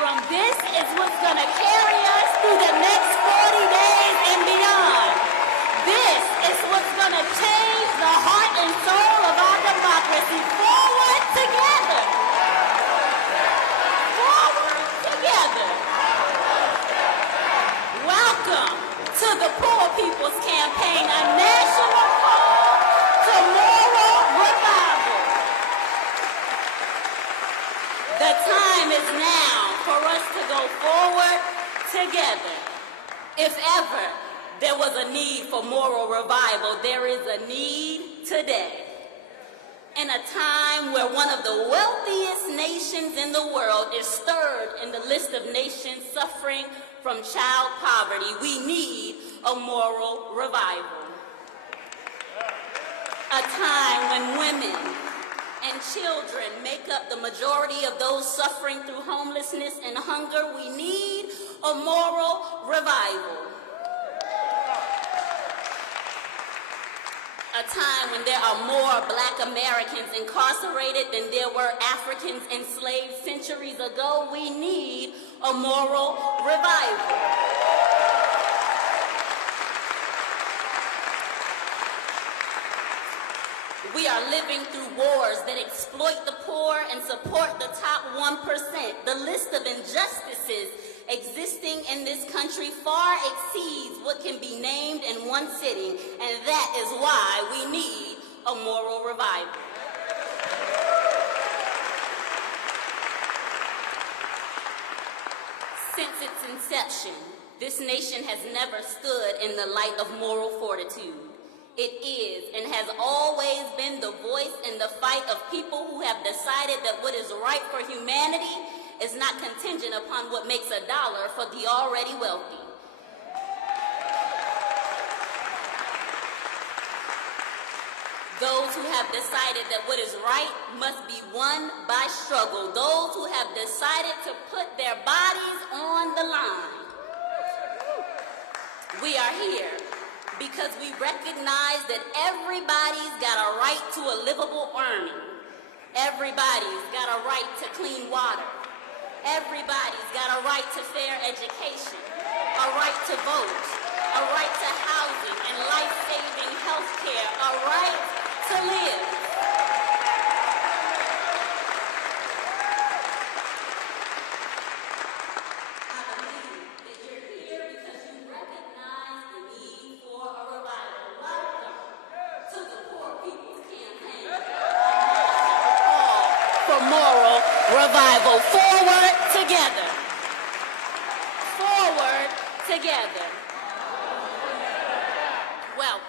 forum. This is what's going to carry us through the next 40 days and beyond. This is what's going to change the heart and soul of our democracy. Forward together. Forward together. Welcome to the Poor People's Campaign, a national call to moral revival. The time is now for us to go forward together. If ever there was a need for moral revival, there is a need today. In a time where one of the wealthiest nations in the world is third in the list of nations suffering from child poverty, we need a moral revival. A time when women and children make up the majority of those suffering through homelessness and hunger, we need a moral revival. A time when there are more Black Americans incarcerated than there were Africans enslaved centuries ago, we need a moral revival. We are living through wars that exploit the poor and support the top 1%. The list of injustices existing in this country far exceeds what can be named in one sitting, and that is why we need a moral revival. Since its inception, this nation has never stood in the light of moral fortitude. It is and has always been the voice in the fight of people who have decided that what is right for humanity is not contingent upon what makes a dollar for the already wealthy. Those who have decided that what is right must be won by struggle. Those who have decided to put their bodies on the line. We are here because we recognize that everybody's got a right to a livable earning. Everybody's got a right to clean water. Everybody's got a right to fair education, a right to vote, a right to housing and life-saving health care, a right to live. I believe that you're here because you recognize the need for a revival. Welcome to the Poor People's Campaign. For moral revival. Forward together. Forward together. Welcome.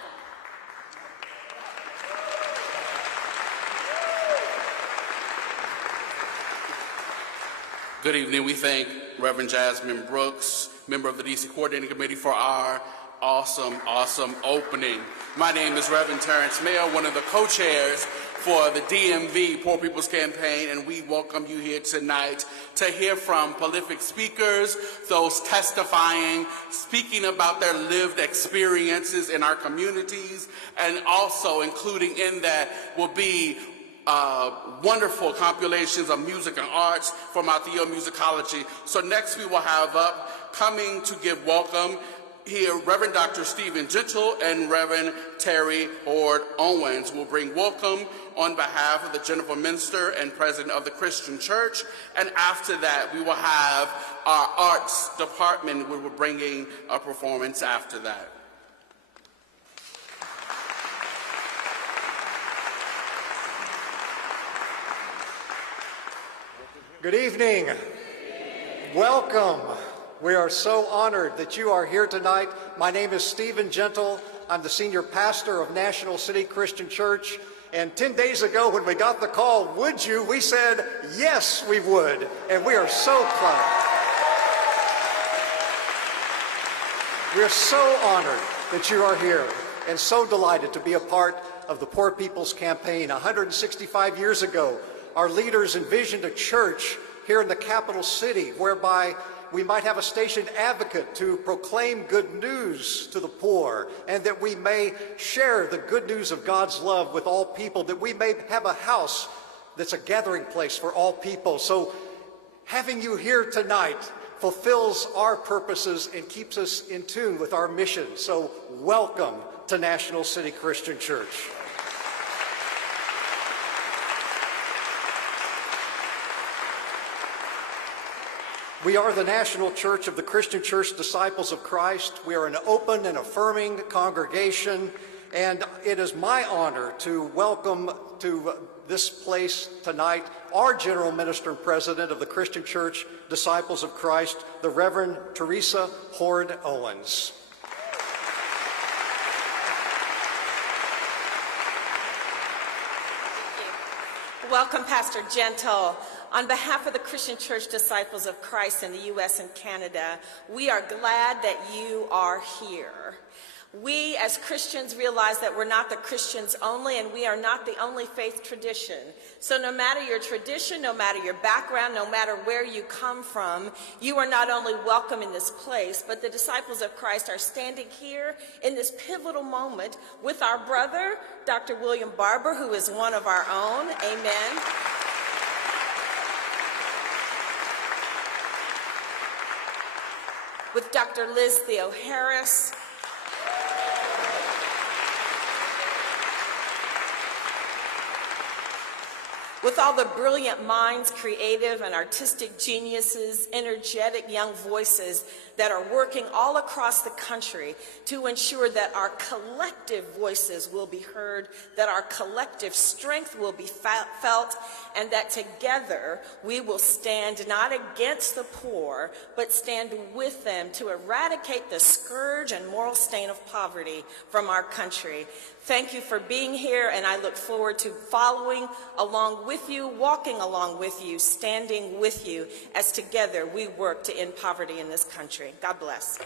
Good evening. We thank Reverend Jasmine Brooks, member of the DC Coordinating Committee, for our awesome opening. My name is Reverend Terrence Mayer, one of the co-chairs for the DMV Poor People's Campaign, and we welcome you here tonight to hear from prolific speakers, those testifying, speaking about their lived experiences in our communities, and also including in that will be wonderful compilations of music and arts from our theomusicology. So next we will have up, coming to give welcome here, Reverend Dr. Stephen Gentle and Reverend Terry Hord Owens will bring welcome on behalf of the General Minister and President of the Christian Church. And after that, we will have our arts department, who will be bringing a performance after that. Good evening. Welcome. We are so honored that you are here tonight. My name is Stephen Gentle. I'm the senior pastor of National City Christian Church. And 10 days ago when we got the call, would you? We said, yes, we would. And we are so proud. We are so honored that you are here and so delighted to be a part of the Poor People's Campaign. 165 years ago, our leaders envisioned a church here in the capital city whereby we might have a stationed advocate to proclaim good news to the poor, and that we may share the good news of God's love with all people, that we may have a house that's a gathering place for all people. So Having you here tonight fulfills our purposes and keeps us in tune with our mission. So welcome to National City Christian Church. We are the National Church of the Christian Church Disciples of Christ. We are an open and affirming congregation, and it is my honor to welcome to this place tonight our General Minister and President of the Christian Church Disciples of Christ, the Reverend Teresa Hord Owens. Welcome, Pastor Gentle. On behalf of the Christian Church Disciples of Christ in the U.S. and Canada, we are glad that you are here. We as Christians realize that we're not the Christians only, and we are not the only faith tradition. So no matter your tradition, no matter your background, no matter where you come from, you are not only welcome in this place, but the disciples of Christ are standing here in this pivotal moment with our brother, Dr. William Barber, who is one of our own. Amen. With Dr. Liz Theo Harris, with all the brilliant minds, creative and artistic geniuses, energetic young voices that are working all across the country to ensure that our collective voices will be heard, that our collective strength will be felt, and that together we will stand not against the poor, but stand with them to eradicate the scourge and moral stain of poverty from our country. Thank you for being here, and I look forward to following along with you, walking along with you, standing with you, as together we work to end poverty in this country. God bless.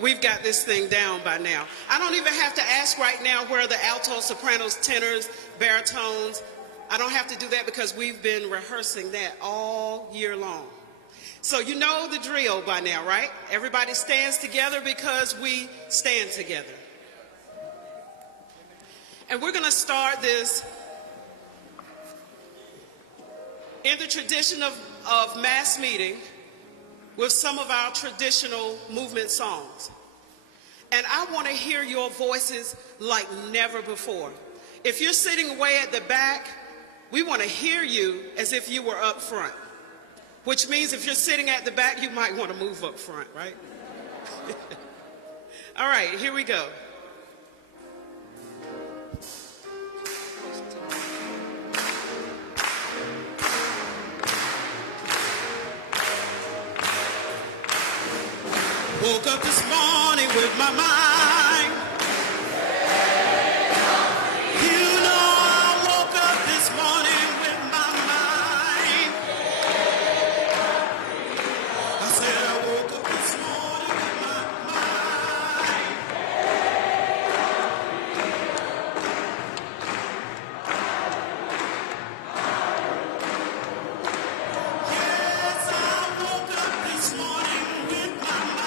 We've got this thing down by now. I don't even have to ask right now where the altos, sopranos, tenors, baritones. I don't have to do that because we've been rehearsing that all year long. So you know the drill by now, right? Everybody stands together because we stand together. And we're going to start this in the tradition of mass meeting with some of our traditional movement songs. And I want to hear your voices like never before. If you're sitting way at the back, we want to hear you as if you were up front. Which means if you're sitting at the back, you might want to move up front, right? All right, here we go. Woke up this morning with my mind. You know I woke up this morning with my mind. I said I woke up this morning with my mind. Yes, I woke up this morning with my mind.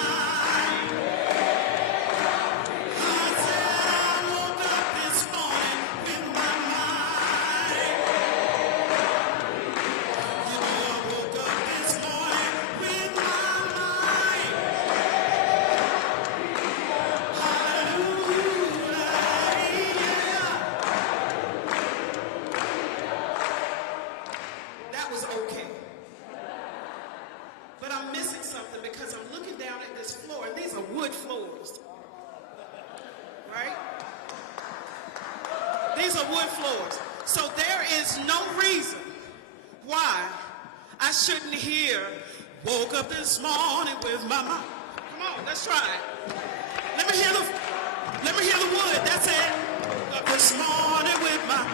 are wood floors. So there is no reason why I shouldn't hear, woke up this morning with my mom. Come on, let's try it. Let me hear the wood. That's it. Woke up this morning with my.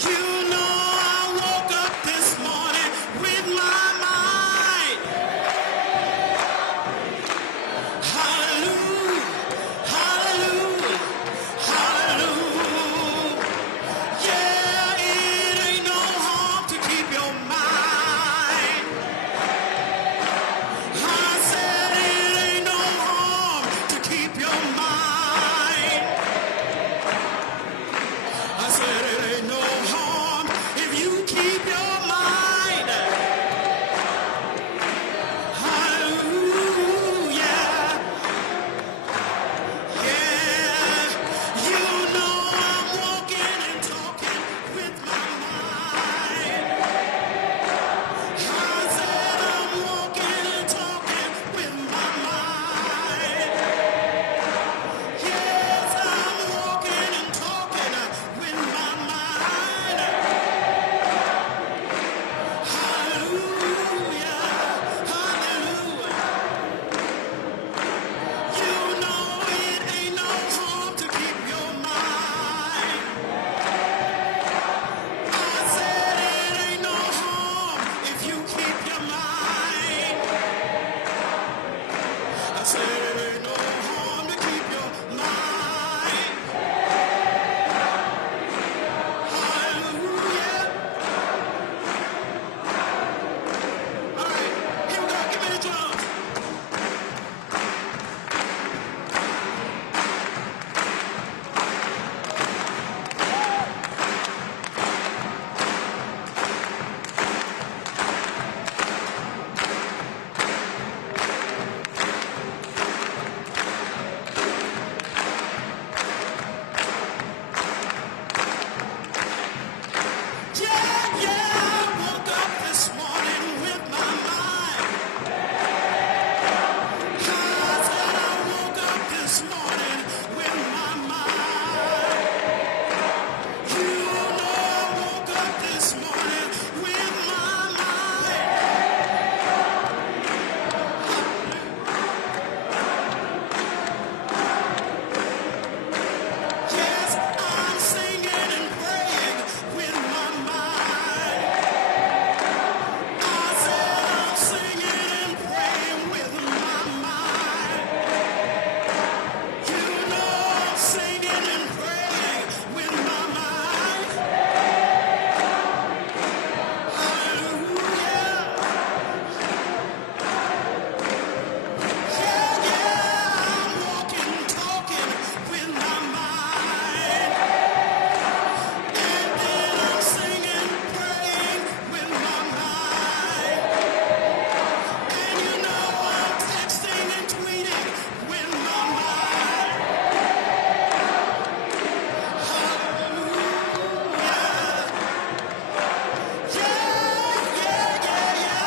You know I woke up this morning with my mind. Hallelujah, hallelujah, hallelujah. Yeah, it ain't no harm to keep your mind. I said it ain't no harm to keep your mind. I said it ain't no harm if you keep your mind. Hallelujah. Yeah. You know I'm walking and talking with my mind. I said I'm walking and talking with my mind. Yes, I'm walking and talking with my mind. Hallelujah, hallelujah. You know it ain't no harm to keep your mind. I said it ain't no harm if you keep your mind. I said it ain't no harm to keep your mind. Hallelujah. All right, here we go. Give me the drums. Yeah, I woke up this morning with my mind. I said I woke up this morning with my mind. You know I woke up this morning with my mind. Yes, I'm singing and praying with my mind. I said I'm singing and praying with my mind. You know I'm singing and praying with my mind. Hallelujah. Yeah, I'm walking, talking with my mind. And then I'm singing, praying with my mind. And you know I'm texting and tweeting with my mind. Yeah.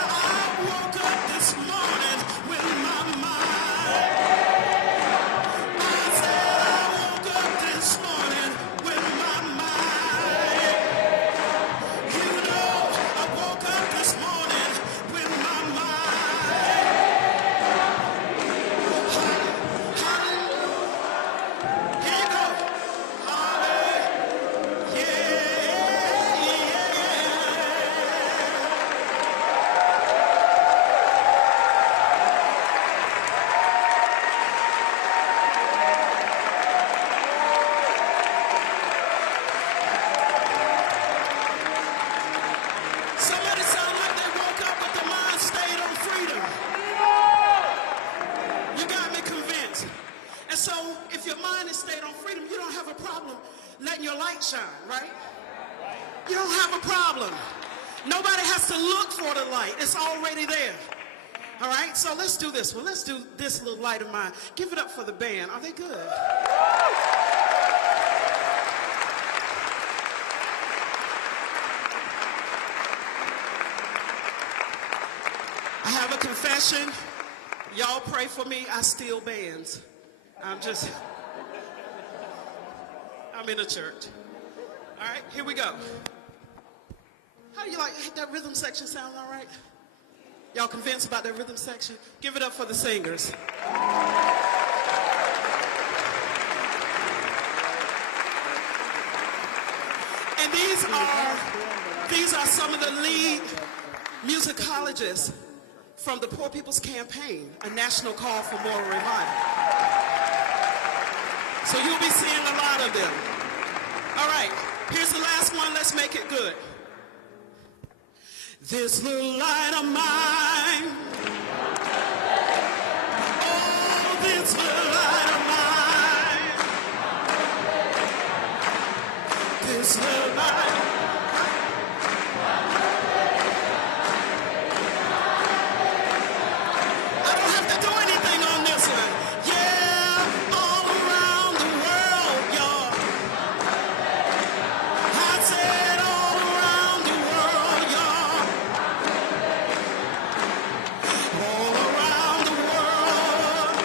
I woke up this morning with my mind. I said I woke up this morning with my mind. You know I woke up this morning with my mind. Hallelujah. Here you go. Hallelujah. Yeah. Somebody sound like they woke up with their mind stayed on freedom. You got me convinced. And so if your mind is stayed on freedom, you don't have a problem letting your light shine, right? You don't have a problem. Nobody has to look for the light. It's already there. All right, so let's do this one. Let's do this little light of mine. Give it up for the band. Are they good? I have a confession. Y'all pray for me. I steal bands. I'm just, I'm in a church. All right, here we go. How do you like that rhythm section? Sound all right? Y'all convinced about that rhythm section? Give it up for the singers. And these are some of the lead musicologists from the Poor People's Campaign, a national call for moral revival. So you'll be seeing a lot of them. All right, here's the last one. Let's make it good. This little light of mine. Oh, this little light of mine. This little light. I don't have to do anything on this one. Yeah, all around the world, y'all. I said all around the world, y'all. All around the world.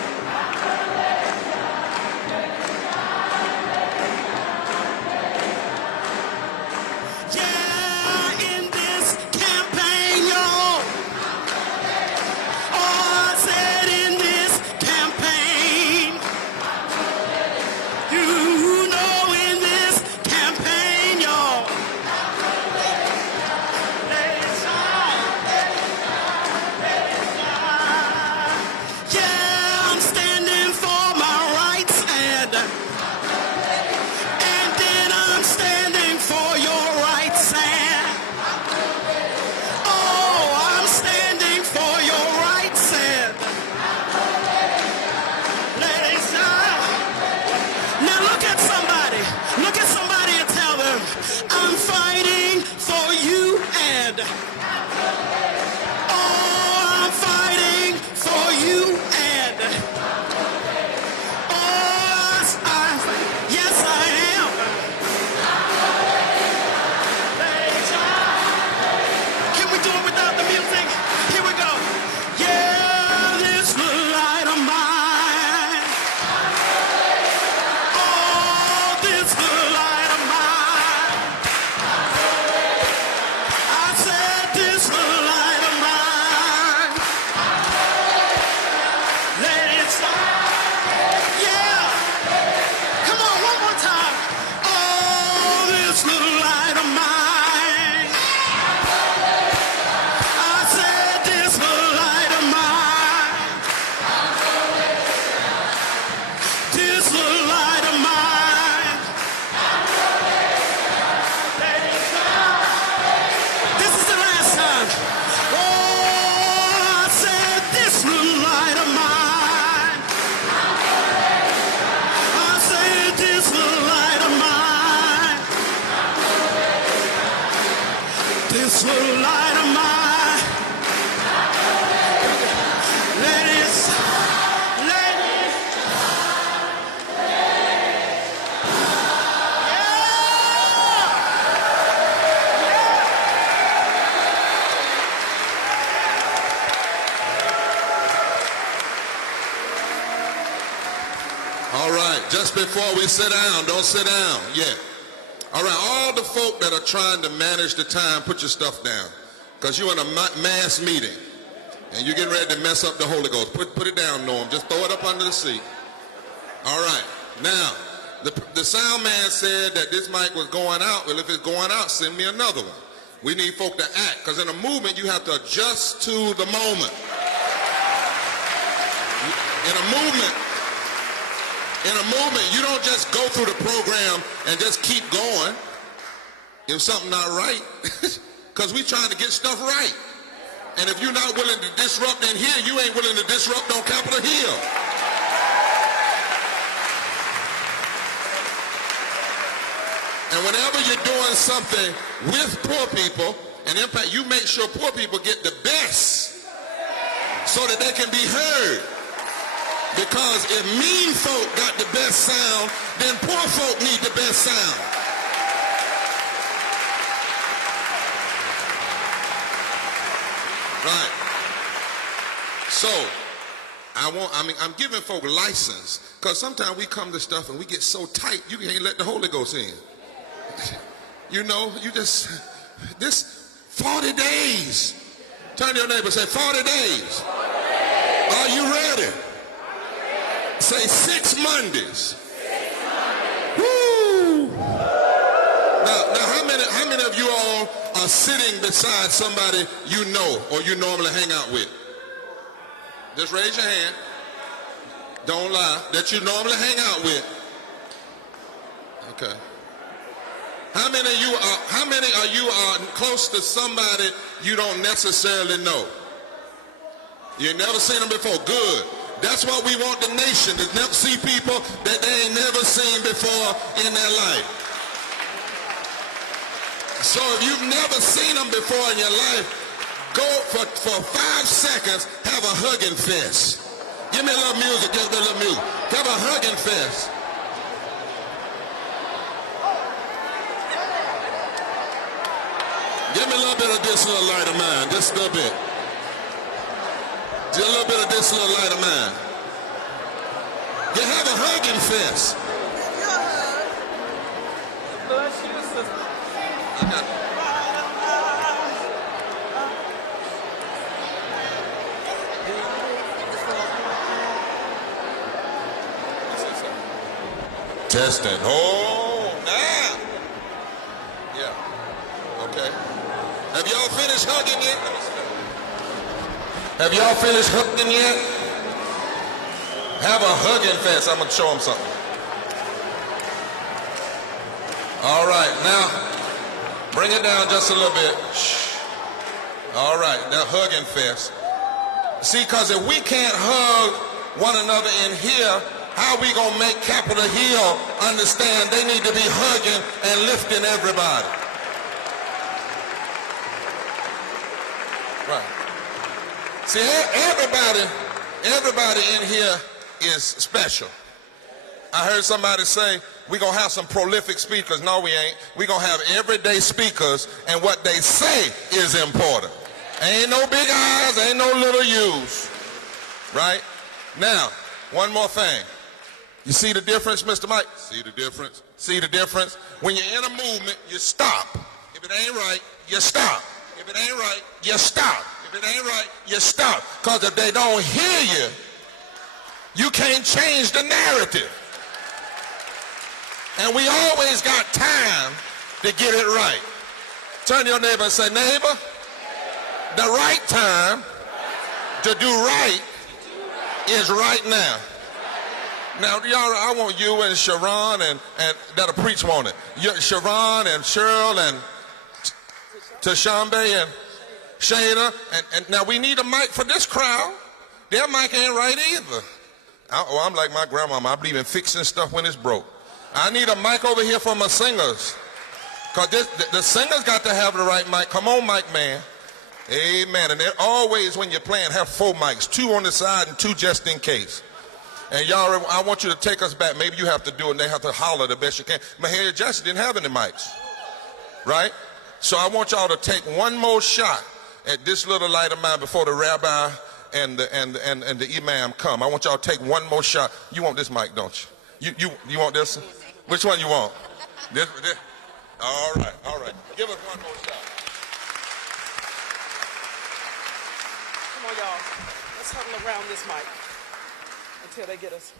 Yeah, in this campaign, y'all. Oh, I said in this campaign. You know, in this campaign, y'all. Yeah, I'm standing for my rights, and then I'm standing for your rights, and oh, I'm standing for your rights, and let it shine. Now look at somebody and tell them, I'm fighting for you, and oh, I'm fighting for you, and oh, yes I am. Can we do it without the music? Here we go. Yeah, this little light of mine. Oh, this little light of mine. I said this little light of mine. Let it shine. Yeah. Come on, one more time. Oh, this little light of mine. I said this little light of mine. This little light of mine. Let it shine. This is the last time. Oh, I said this little light of mine. I said this little light of mine. This little light of mine. Let it shine. Let it All right, just before we sit down, don't sit down yet. All right, all the folk that are trying to manage the time, put your stuff down. Because you're in a mass meeting, and you're getting ready to mess up the Holy Ghost. Put it down, Norm. Just throw it up under the seat. All right, now, the sound man said that this mic was going out. Well, if it's going out, send me another one. We need folk to act, because in a movement, you have to adjust to the moment. In a movement, you don't just go through the program and just keep going if something not right, because we're trying to get stuff right. And if you're not willing to disrupt in here, you ain't willing to disrupt on Capitol Hill. And whenever you're doing something with poor people, and in fact, you make sure poor people get the best so that they can be heard. Because if mean folk got the best sound, then poor folk need the best sound. Right. So, I'm giving folk license Because sometimes we come to stuff and we get so tight, you can't let the Holy Ghost in. You know, this 40 days. Turn to your neighbor and say, 40 days. Are you ready? Say 6 Mondays. Woo! Now how many of you all are sitting beside somebody you know or you normally hang out with? Just raise your hand. Don't lie. That you normally hang out with. Okay. How many of you are close to somebody you don't necessarily know? You ain't never seen them before. Good. That's what we want the nation to never see people that they ain't never seen before in their life. So if you've never seen them before in your life, go for 5 seconds, have a hugging fest. Give me a little music, give me a little music. Have a hugging fest. Give me a little bit of this little light of mine, just a little bit. Just a little bit of this little light of mine. You have a hugging fest. Bless you, sister. Testing. Oh, now. Yeah. Okay. Have y'all finished hugging yet? Have y'all finished hugging yet? Have a hugging fest. I'm going to show them something. All right. Now, bring it down just a little bit. Shh. All right. Now, hugging fest. See, because if we can't hug one another in here, how we going to make Capitol Hill understand they need to be hugging and lifting everybody? Right. See, everybody in here is special. I heard somebody say, we're going to have some prolific speakers. No, we ain't. We're going to have everyday speakers, and what they say is important. Ain't no big eyes, ain't no little U's. Right? Now, one more thing. You see the difference, Mr. Mike? See the difference? See the difference? When you're in a movement, you stop. If it ain't right, you stop. If it ain't right, you stop. If it ain't right, you stop. Because if they don't hear you, you can't change the narrative. And we always got time to get it right. Turn to your neighbor and say, neighbor, the right time to do right is right now. Now, y'all, I want you and Sharon and that'll preach, won't it? Sharon and Cheryl and Tashambe and Shayna. And now we need a mic for this crowd. Their mic ain't right either. I'm like my grandmama. I believe in fixing stuff when it's broke. I need a mic over here for my singers. Because the singers got to have the right mic. Come on, mic man. Amen. And they're always, when you're playing, have 4 mics. 2 on the side and 2 just in case. And y'all, I want you to take us back. Maybe you have to do it and they have to holler the best you can. Mahalia Jackson didn't have any mics. Right? So I want y'all to take one more shot at this little light of mine before the rabbi and the imam come. I want y'all to take one more shot. You want this mic, don't you? You want this? Which one you want? This? All right. Give us one more shot. Come on, y'all. Let's huddle around this mic until they get us.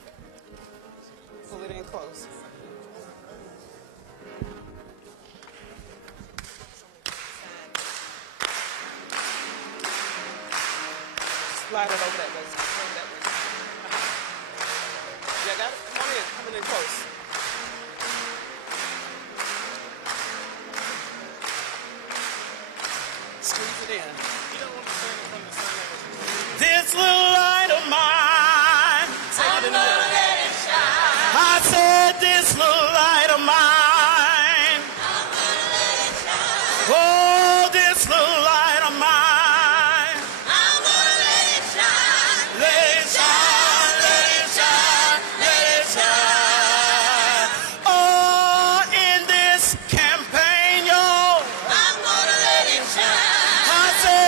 Pull it in close. Slide it over that way. Over that way. Yeah, got it? Come on in. Coming in close. Squeeze it in. This little light of mine, I'm gonna let it shine. I said this little light of mine, I'm gonna let it shine. oh, this little light of mine, I'm gonna let it shine. let it shine, let it shine, let it shine. Oh, in this campaign, yo, I'm gonna let it shine. I said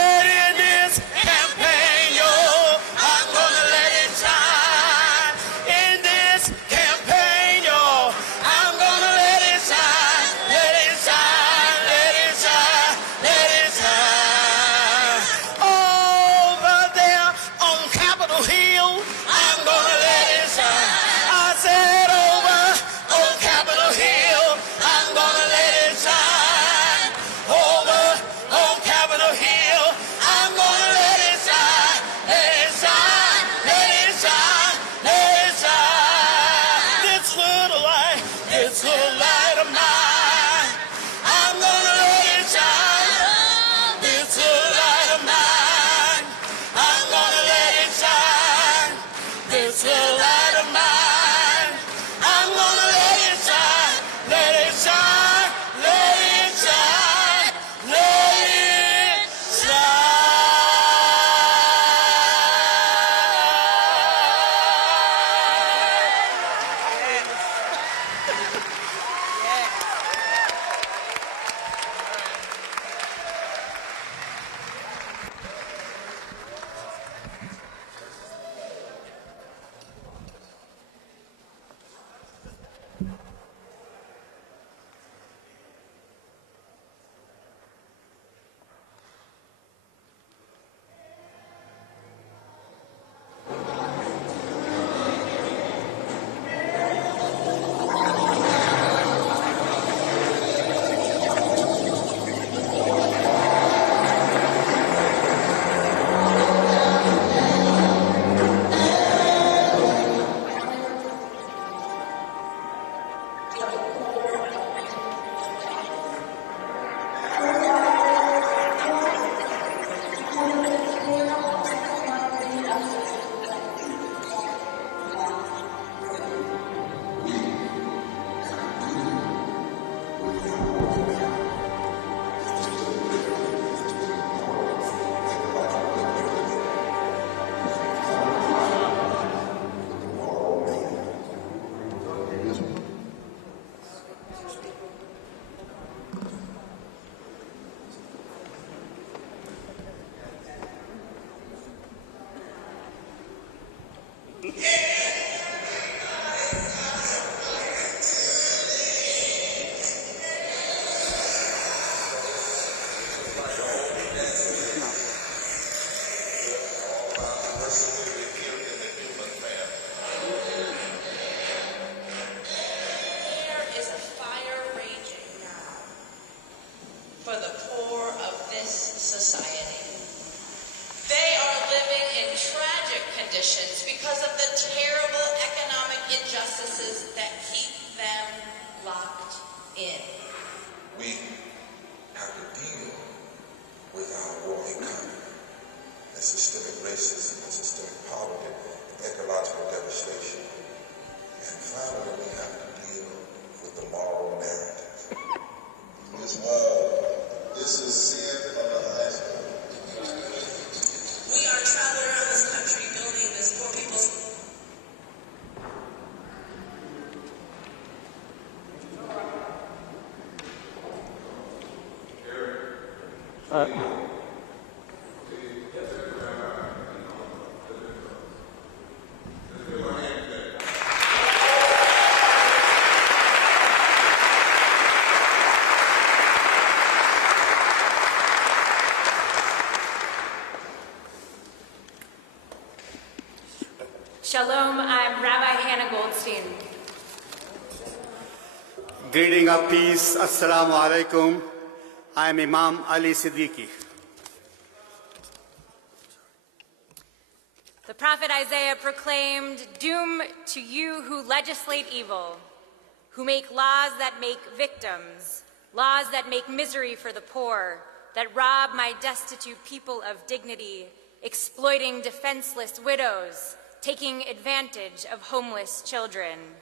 in. We have to deal with our war economy and systemic racism and systemic poverty and ecological devastation. And finally, we have to deal with the moral narrative. This is sin on the highest level. We are traveling around this country building this poor people's. Shalom, I'm Rabbi Hannah Goldstein. Greeting of peace, Assalamu alaikum. I am Imam Ali Siddiqui. The prophet Isaiah proclaimed, "Doom to you who legislate evil, who make laws that make victims, laws that make misery for the poor, that rob my destitute people of dignity, exploiting defenseless widows, taking advantage of homeless children."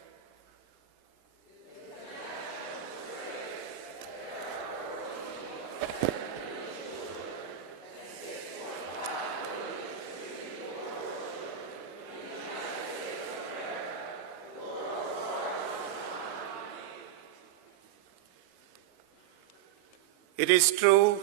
It is true,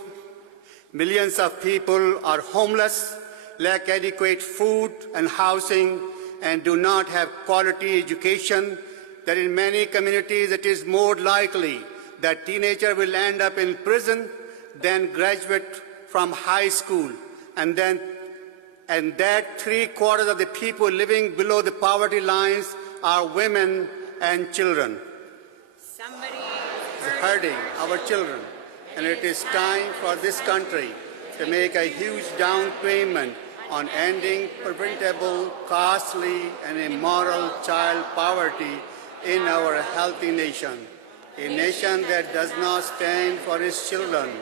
millions of people are homeless, lack adequate food and housing, and do not have quality education. That in many communities it is more likely that teenager will end up in prison than graduate from high school, and that 3/4 of the people living below the poverty lines are women and children. Somebody Hurting our children, and it is time for this country to make a huge down payment on ending preventable, costly, and immoral child poverty in our healthy nation. A nation that does not stand for its children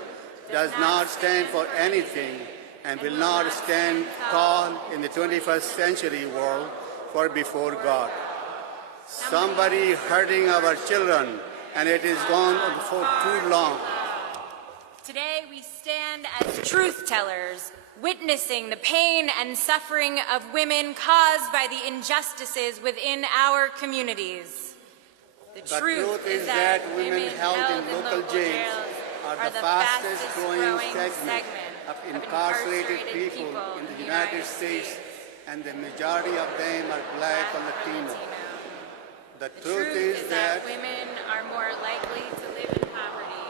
does not stand for anything and will not stand tall in the 21st century world for before God. Somebody hurting our children, and it is gone on for too long. Today we stand as truth tellers, witnessing the pain and suffering of women caused by the injustices within our communities. The truth is that women held in local jails are the fastest growing segment of incarcerated people in the United States, and the majority of them are Black or Latino. The truth is that women are more likely to live in poverty.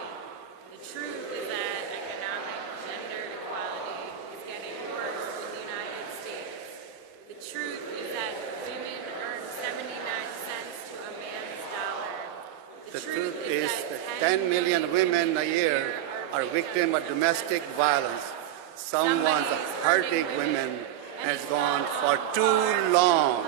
The truth is that economic gender equality is getting worse in the United States. The truth is that women earn 79 cents to a man's dollar. the truth is that 10 million women a year are victims of domestic violence. Someone's hurting women has gone for too long.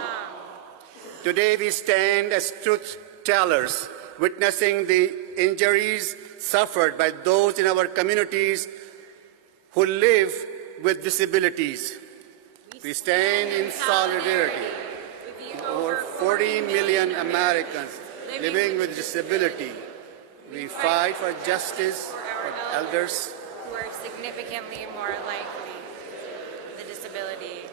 Today we stand as truth tellers, witnessing the injuries suffered by those in our communities who live with disabilities. We stand in solidarity with over 40 million Americans living with disability. We fight for justice for elders who are significantly more likely with a disability.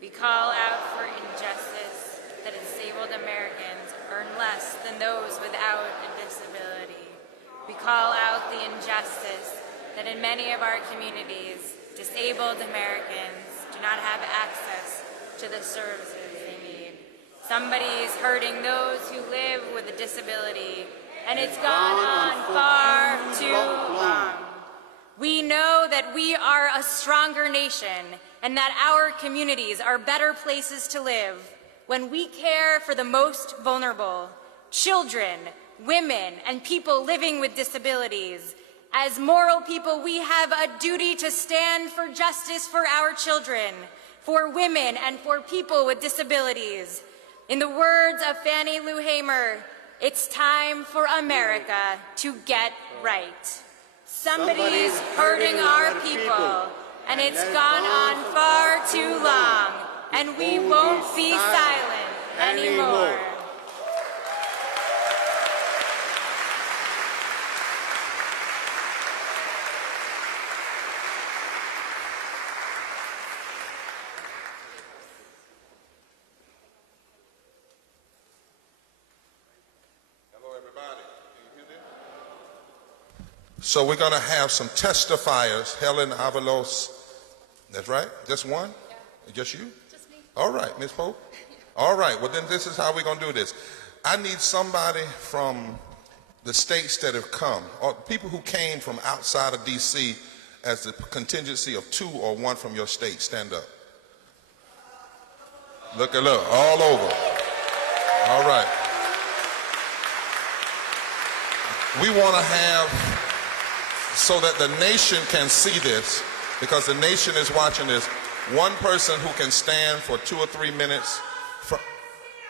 We call out for injustice that disabled Americans earn less than those without a disability. We call out the injustice that in many of our communities, disabled Americans do not have access to the services they need. Somebody is hurting those who live with a disability, and it's gone on far too long. We know that we are a stronger nation and that our communities are better places to live when we care for the most vulnerable, children, women, and people living with disabilities. As moral people, we have a duty to stand for justice for our children, for women, and for people with disabilities. In the words of Fannie Lou Hamer, It's time for America to get right. Somebody's hurting our people, and it's gone on far too long, and we won't be silent anymore. So we're going to have some testifiers. Helen Avalos, that's right? Just one? Yeah. Just you? Just me. All right, Ms. Pope. All right, well then this is how we're going to do this. I need somebody from the states that have come, or people who came from outside of D.C. as the contingency of 2 or 1 from your state. Stand up. Look, all over. All right. We want to have, so that the nation can see this, because the nation is watching this, one person who can stand for 2 or 3 minutes.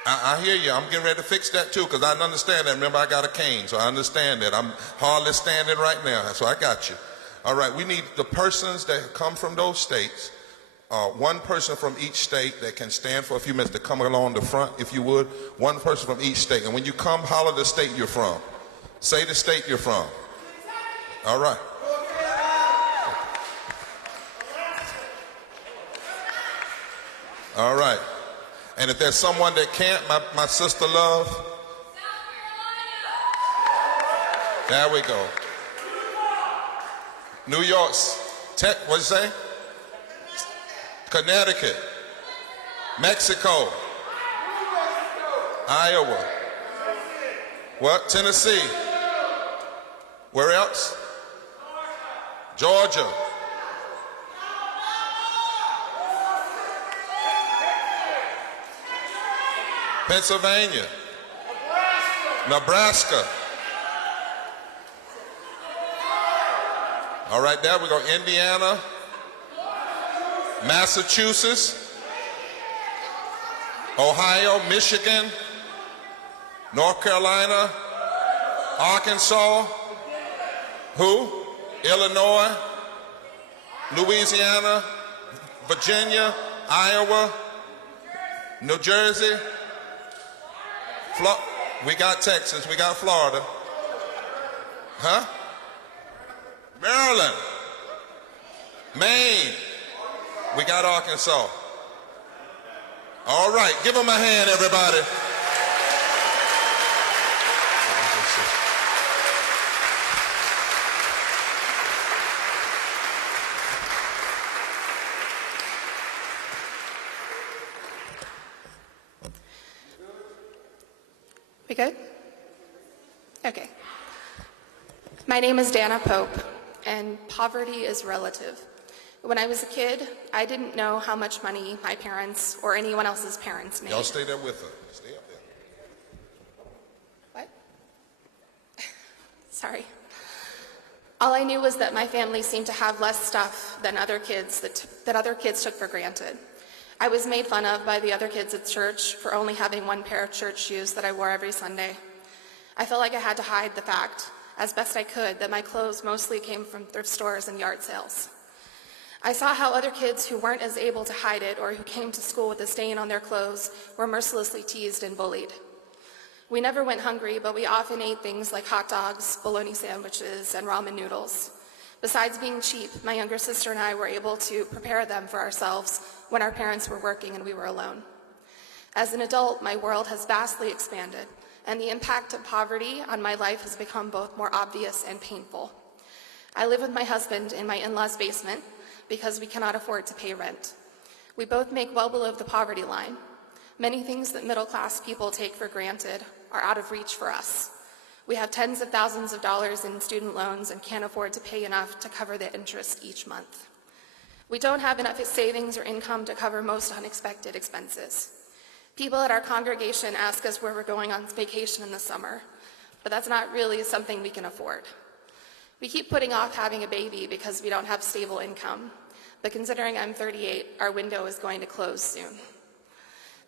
I hear you. I'm getting ready to fix that too, because I understand that. Remember, I got a cane, so I understand that. I'm hardly standing right now, so I got you. All right, we need the persons that come from those states, one person from each state that can stand for a few minutes to come along the front, if you would. One person from each state. And when you come, holler the state you're from. Say the state you're from. All right. All right. And if there's someone that can't, my sister love. There we go. New York. What'd you say? Connecticut. Mexico. Iowa. What? Tennessee. Where else? Georgia. Pennsylvania. Nebraska. All right, there we go. Indiana. Massachusetts. Ohio, Michigan. North Carolina. Arkansas. Who? Illinois. Louisiana. Virginia. Iowa. New Jersey. We got Texas. We got Florida. Huh? Maryland. Maine. We got Arkansas. All right. Give them a hand, everybody. We good? Okay. My name is Dana Pope, and poverty is relative. When I was a kid, I didn't know how much money my parents or anyone else's parents made. Y'all stay there with her. Stay up there. What? Sorry. All I knew was that my family seemed to have less stuff than other kids that other kids took for granted. I was made fun of by the other kids at church for only having one pair of church shoes that I wore every Sunday. I felt like I had to hide the fact, as best I could, that my clothes mostly came from thrift stores and yard sales. I saw how other kids who weren't as able to hide it or who came to school with a stain on their clothes were mercilessly teased and bullied. We never went hungry, but we often ate things like hot dogs, bologna sandwiches, and ramen noodles. Besides being cheap, my younger sister and I were able to prepare them for ourselves when our parents were working and we were alone. As an adult, my world has vastly expanded, and the impact of poverty on my life has become both more obvious and painful. I live with my husband in my in-laws' basement because we cannot afford to pay rent. We both make well below the poverty line. Many things that middle-class people take for granted are out of reach for us. We have tens of thousands of dollars in student loans and can't afford to pay enough to cover the interest each month. We don't have enough savings or income to cover most unexpected expenses. People at our congregation ask us where we're going on vacation in the summer, but that's not really something we can afford. We keep putting off having a baby because we don't have stable income, but considering I'm 38, our window is going to close soon.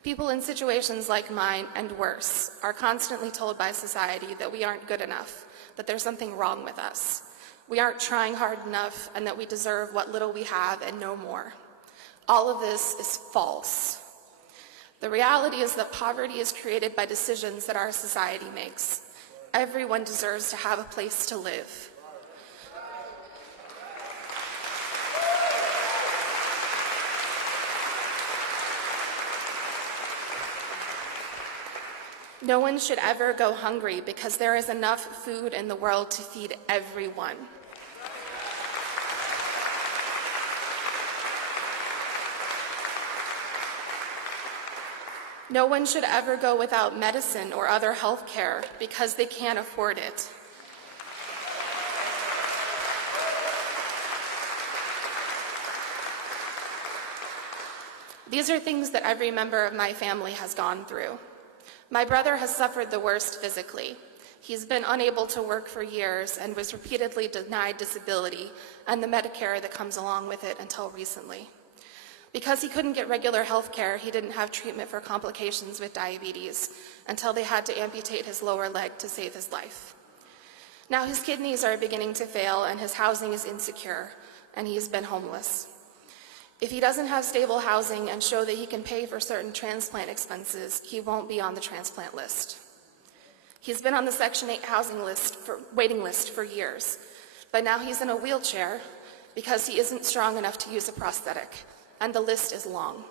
People in situations like mine and worse are constantly told by society that we aren't good enough, that there's something wrong with us. We aren't trying hard enough, and that we deserve what little we have and no more. All of this is false. The reality is that poverty is created by decisions that our society makes. Everyone deserves to have a place to live. No one should ever go hungry because there is enough food in the world to feed everyone. No one should ever go without medicine or other health care because they can't afford it. These are things that every member of my family has gone through. My brother has suffered the worst physically. He's been unable to work for years and was repeatedly denied disability and the Medicare that comes along with it until recently. Because he couldn't get regular health care, he didn't have treatment for complications with diabetes until they had to amputate his lower leg to save his life. Now his kidneys are beginning to fail and his housing is insecure, and he's been homeless. If he doesn't have stable housing and show that he can pay for certain transplant expenses, he won't be on the transplant list. He's been on the Section 8 housing waiting list for years, but now he's in a wheelchair because he isn't strong enough to use a prosthetic, and the list is long.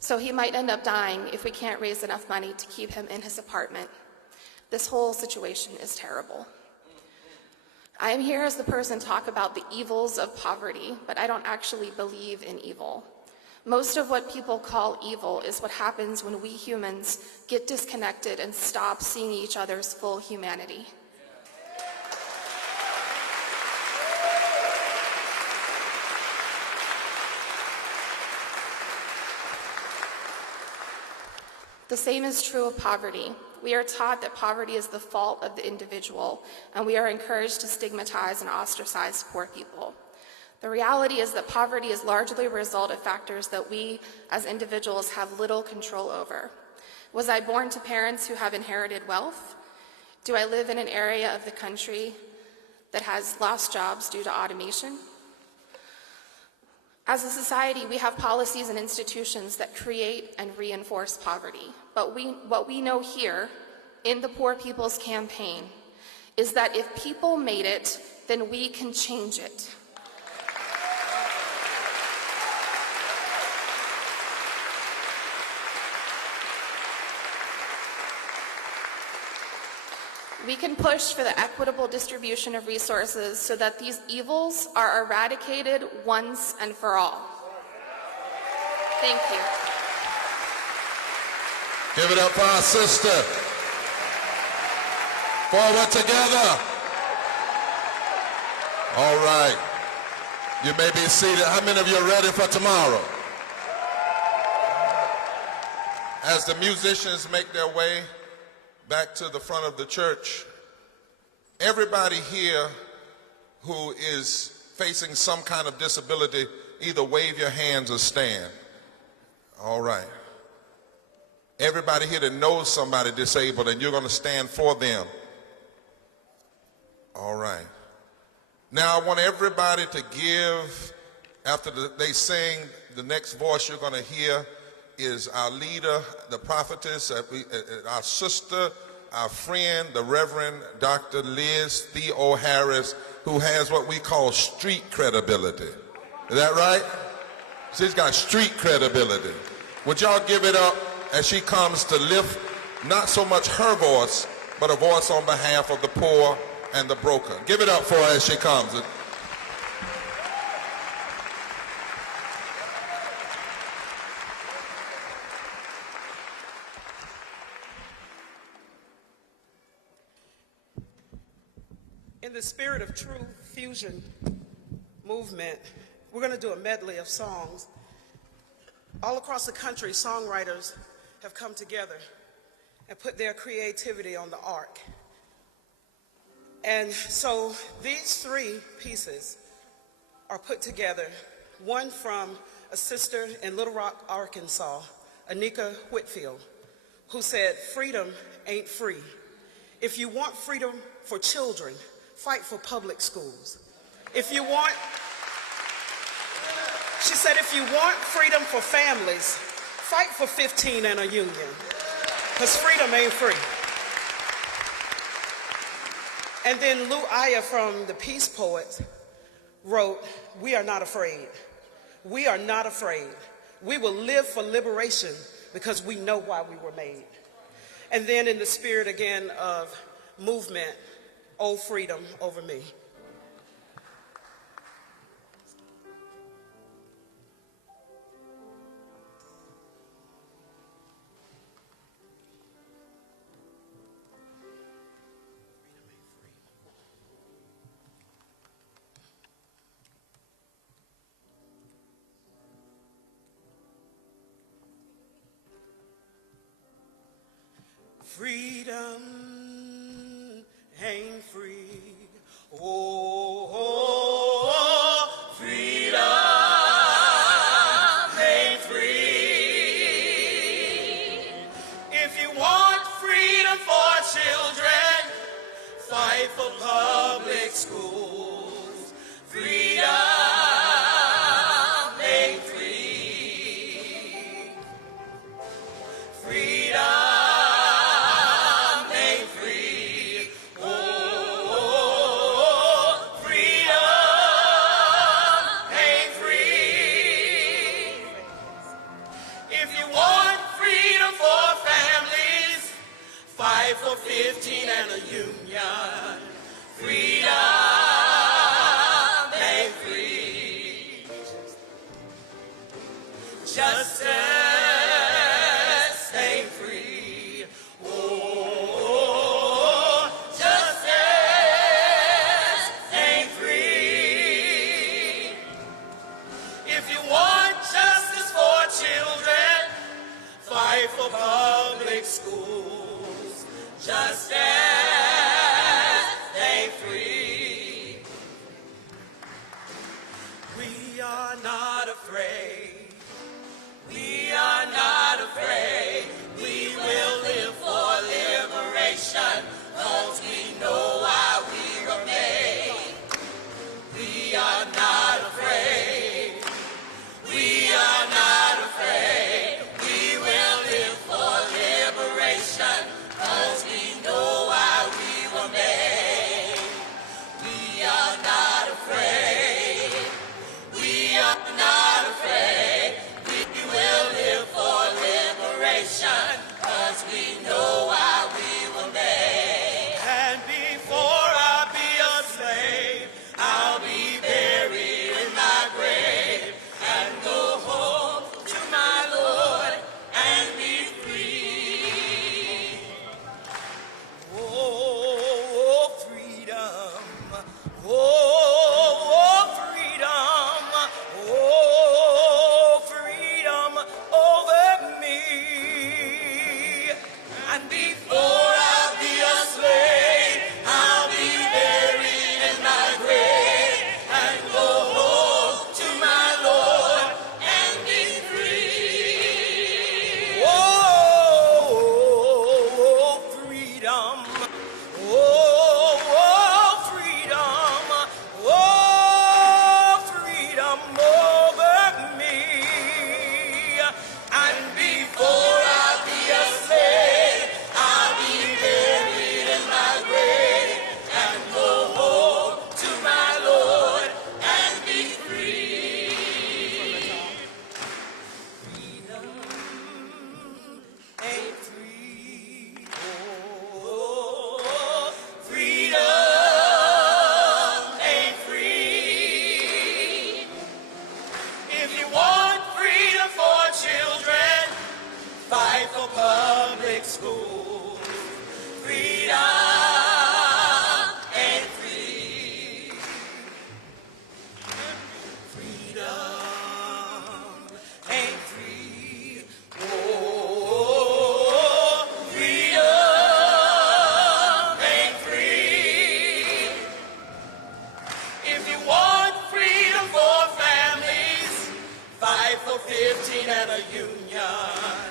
So he might end up dying if we can't raise enough money to keep him in his apartment. This whole situation is terrible. I am here as the person to talk about the evils of poverty, but I don't actually believe in evil. Most of what people call evil is what happens when we humans get disconnected and stop seeing each other's full humanity. The same is true of poverty. We are taught that poverty is the fault of the individual, and we are encouraged to stigmatize and ostracize poor people. The reality is that poverty is largely a result of factors that we as individuals have little control over. Was I born to parents who have inherited wealth? Do I live in an area of the country that has lost jobs due to automation? As a society, we have policies and institutions that create and reinforce poverty. But what we know here in the Poor People's Campaign is that if people made it, then we can change it. We can push for the equitable distribution of resources so that these evils are eradicated once and for all. Thank you. Give it up for our sister. Forward together. All right. You may be seated. How many of you are ready for tomorrow? As the musicians make their way back to the front of the church, everybody here who is facing some kind of disability, either wave your hands or stand. All right. Everybody here that knows somebody disabled, and you're going to stand for them. All right. Now I want everybody to give, after they sing, the next voice you're going to hear is our leader, the prophetess, our sister, our friend, the Reverend Dr. Liz Theo Harris, who has what we call street credibility. Is that right? She's got street credibility. Would y'all give it up as she comes to lift not so much her voice, but a voice on behalf of the poor and the broken. Give it up for her as she comes. In the spirit of True Fusion movement, we're going to do a medley of songs. All across the country, songwriters have come together and put their creativity on the arc. And so these three pieces are put together, one from a sister in Little Rock, Arkansas, Anika Whitfield, who said, "Freedom ain't free. If you want freedom for children, fight for public schools. If you want," she said, "if you want freedom for families, fight for 15 and a union, because freedom ain't free." And then Lou Aya from the Peace Poets wrote, "We are not afraid. We are not afraid. We will live for liberation because we know why we were made." And then in the spirit again of movement, "Oh, freedom over me." Freedom ain't free. Oh, freedom ain't free. If you want freedom for children, fight for public schools. Freedom ain't free. Freedom. For 15 and a union, freedom ain't free. Justice ain't free. Oh, justice ain't free. If you want justice for children, fight for public schools. Justice ain't free. We are not afraid. We are not afraid. We will live for liberation, 'cause we know why we were made. We are not afraid. We are not afraid. We will live for liberation, 'cause we know why we were made. We are not afraid. We are not afraid. We will live for liberation, 'cause we know why we were made. And before I be a slave, I'll be buried in my grave and go home to my Lord and be free. Oh, freedom. Oh, freedom. Oh, freedom over me. And before I'll be a slave, I'll be buried in my grave and go home to my Lord and be free. Oh, freedom. Oh, freedom. Oh, freedom over me. And before I'll be a slave, I'll be buried in my grave and go home to my Lord and be free. Freedom ain't free. Oh, freedom ain't free. If you want freedom for children, fight for public schools. Freedom ain't free. Freedom ain't free. Oh, freedom ain't free. If you want freedom for families, fight for 15 and a union.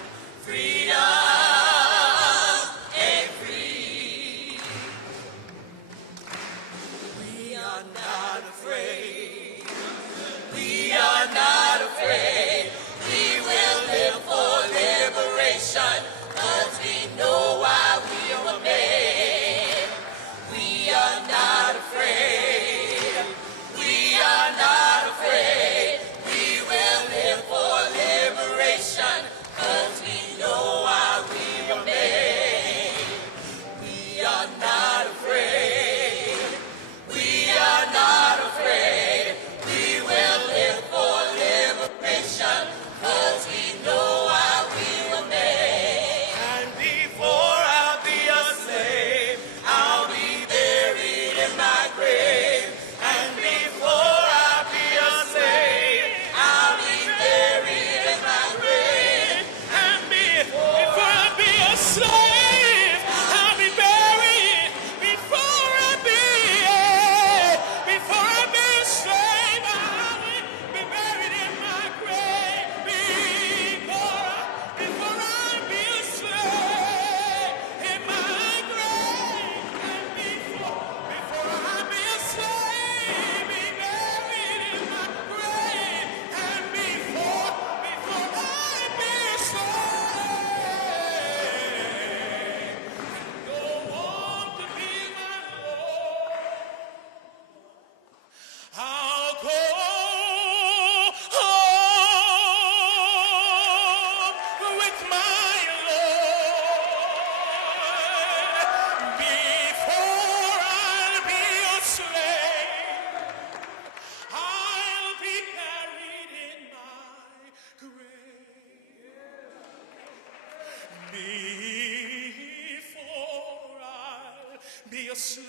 be a slave.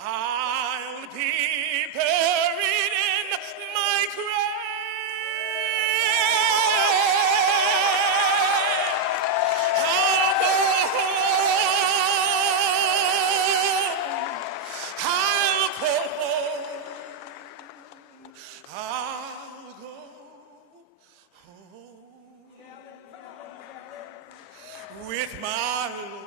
I'll be buried in my grave. I'll go home. I'll go home. I'll go home with my Lord.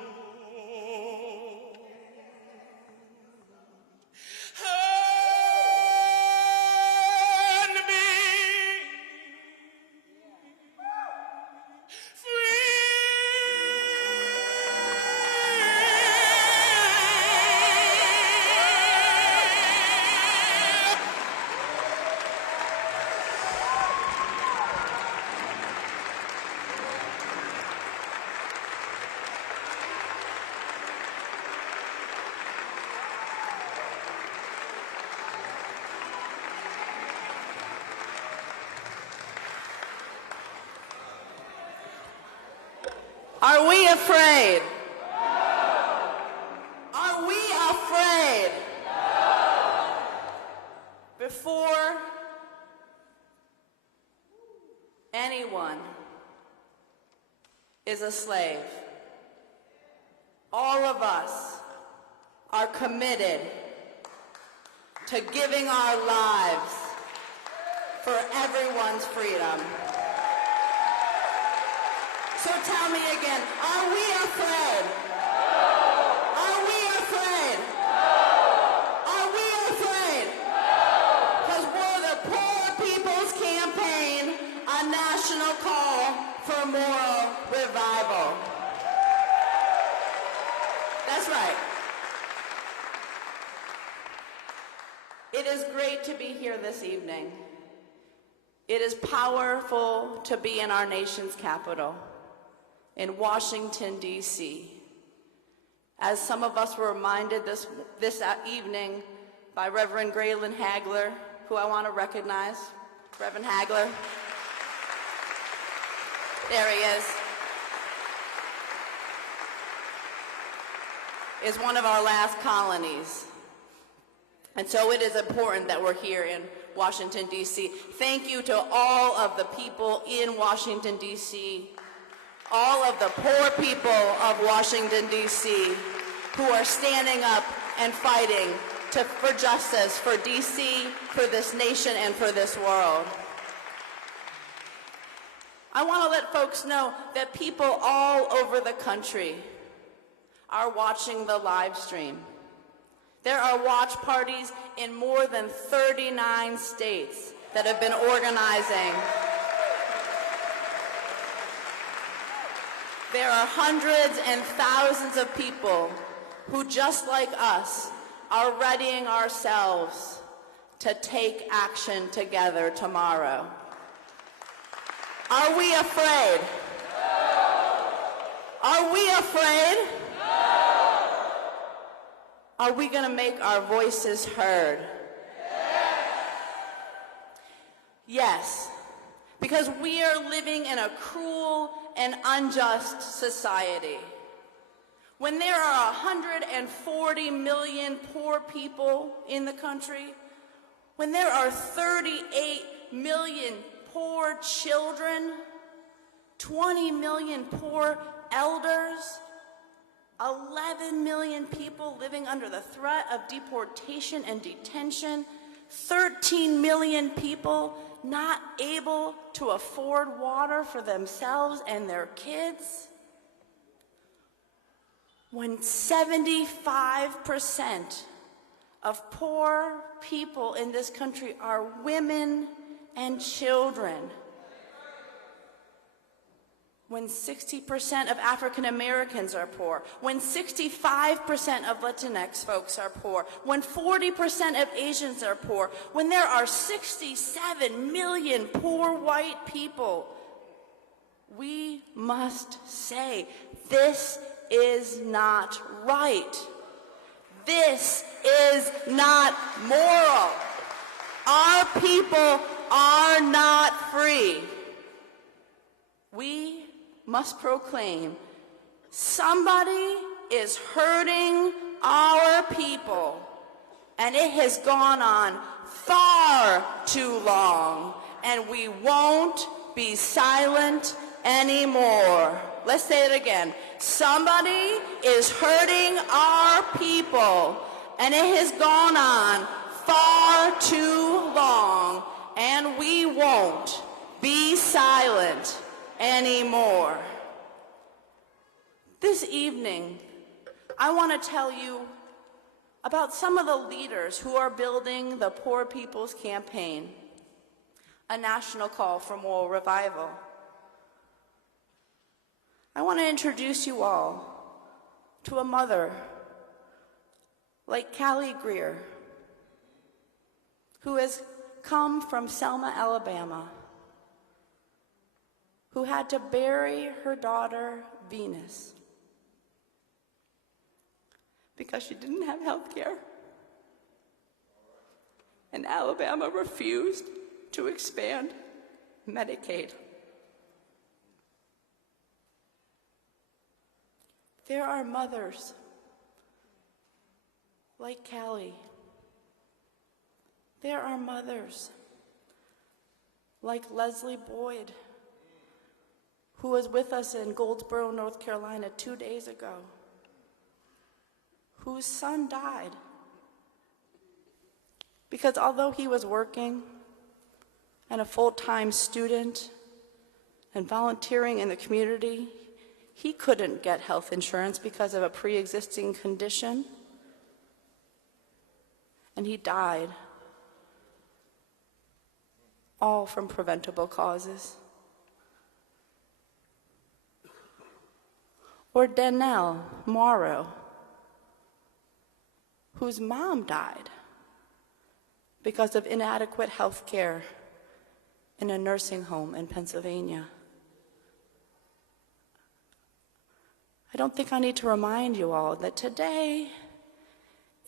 Are we afraid? Are we afraid? Before anyone is a slave, all of us are committed to giving our lives for everyone's freedom. So tell me again, are we afraid? Are we afraid? Are we afraid? Because we're the Poor People's Campaign, a national call for moral revival. That's right. It is great to be here this evening. It is powerful to be in our nation's capital, in Washington, D.C. As some of us were reminded this evening by Reverend Graylin Hagler, who I want to recognize. Reverend Hagler. There he is one of our last colonies. And so it is important that we're here in Washington, D.C. Thank you to all of the people in Washington, D.C., all of the poor people of Washington, D.C., who are standing up and fighting for justice for D.C., for this nation, and for this world. I want to let folks know that people all over the country are watching the live stream. There are watch parties in more than 39 states that have been organizing. There are hundreds and thousands of people who, just like us, are readying ourselves to take action together tomorrow. Are we afraid? Are we afraid? Are we going to make our voices heard? Yes, because we are living in a cruel and unjust society. When there are 140 million poor people in the country, when there are 38 million poor children, 20 million poor elders, 11 million people living under the threat of deportation and detention, 13 million people not able to afford water for themselves and their kids, when 75% of poor people in this country are women and children, when 60% of African Americans are poor, when 65% of Latinx folks are poor, when 40% of Asians are poor, when there are 67 million poor white people, we must say, this is not right. This is not moral. Our people are not free. We must proclaim, somebody is hurting our people, and it has gone on far too long, and we won't be silent anymore. Let's say it again. Somebody is hurting our people, and it has gone on far too long, and we won't be silent anymore. This evening, I want to tell you about some of the leaders who are building the Poor People's Campaign, a national call for moral revival. I want to introduce you all to a mother like Callie Greer, who has come from Selma, Alabama, who had to bury her daughter, Venus, because she didn't have health care. And Alabama refused to expand Medicaid. There are mothers like Callie. There are mothers like Leslie Boyd, who was with us in Goldsboro, North Carolina 2 days ago, whose son died because although he was working and a full-time student and volunteering in the community, he couldn't get health insurance because of a pre-existing condition, and he died, all from preventable causes. Or Danelle Morrow, whose mom died because of inadequate health care in a nursing home in Pennsylvania. I don't think I need to remind you all that today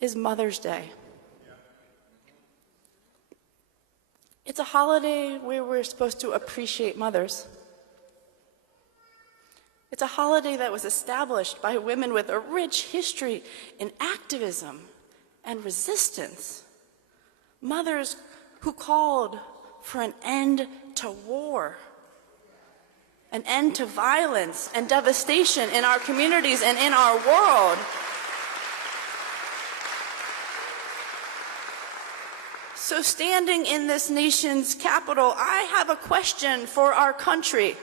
is Mother's Day. It's a holiday where we're supposed to appreciate mothers. It's a holiday that was established by women with a rich history in activism and resistance. Mothers who called for an end to war, an end to violence and devastation in our communities and in our world. So standing in this nation's capital, I have a question for our country.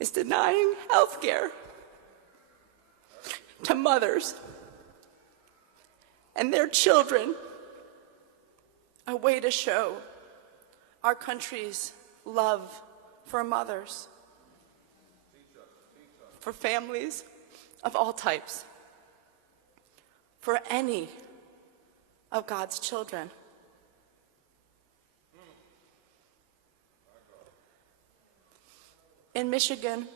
is denying health care to mothers and their children, a way to show our country's love for mothers, for families of all types, for any of God's children. In Michigan,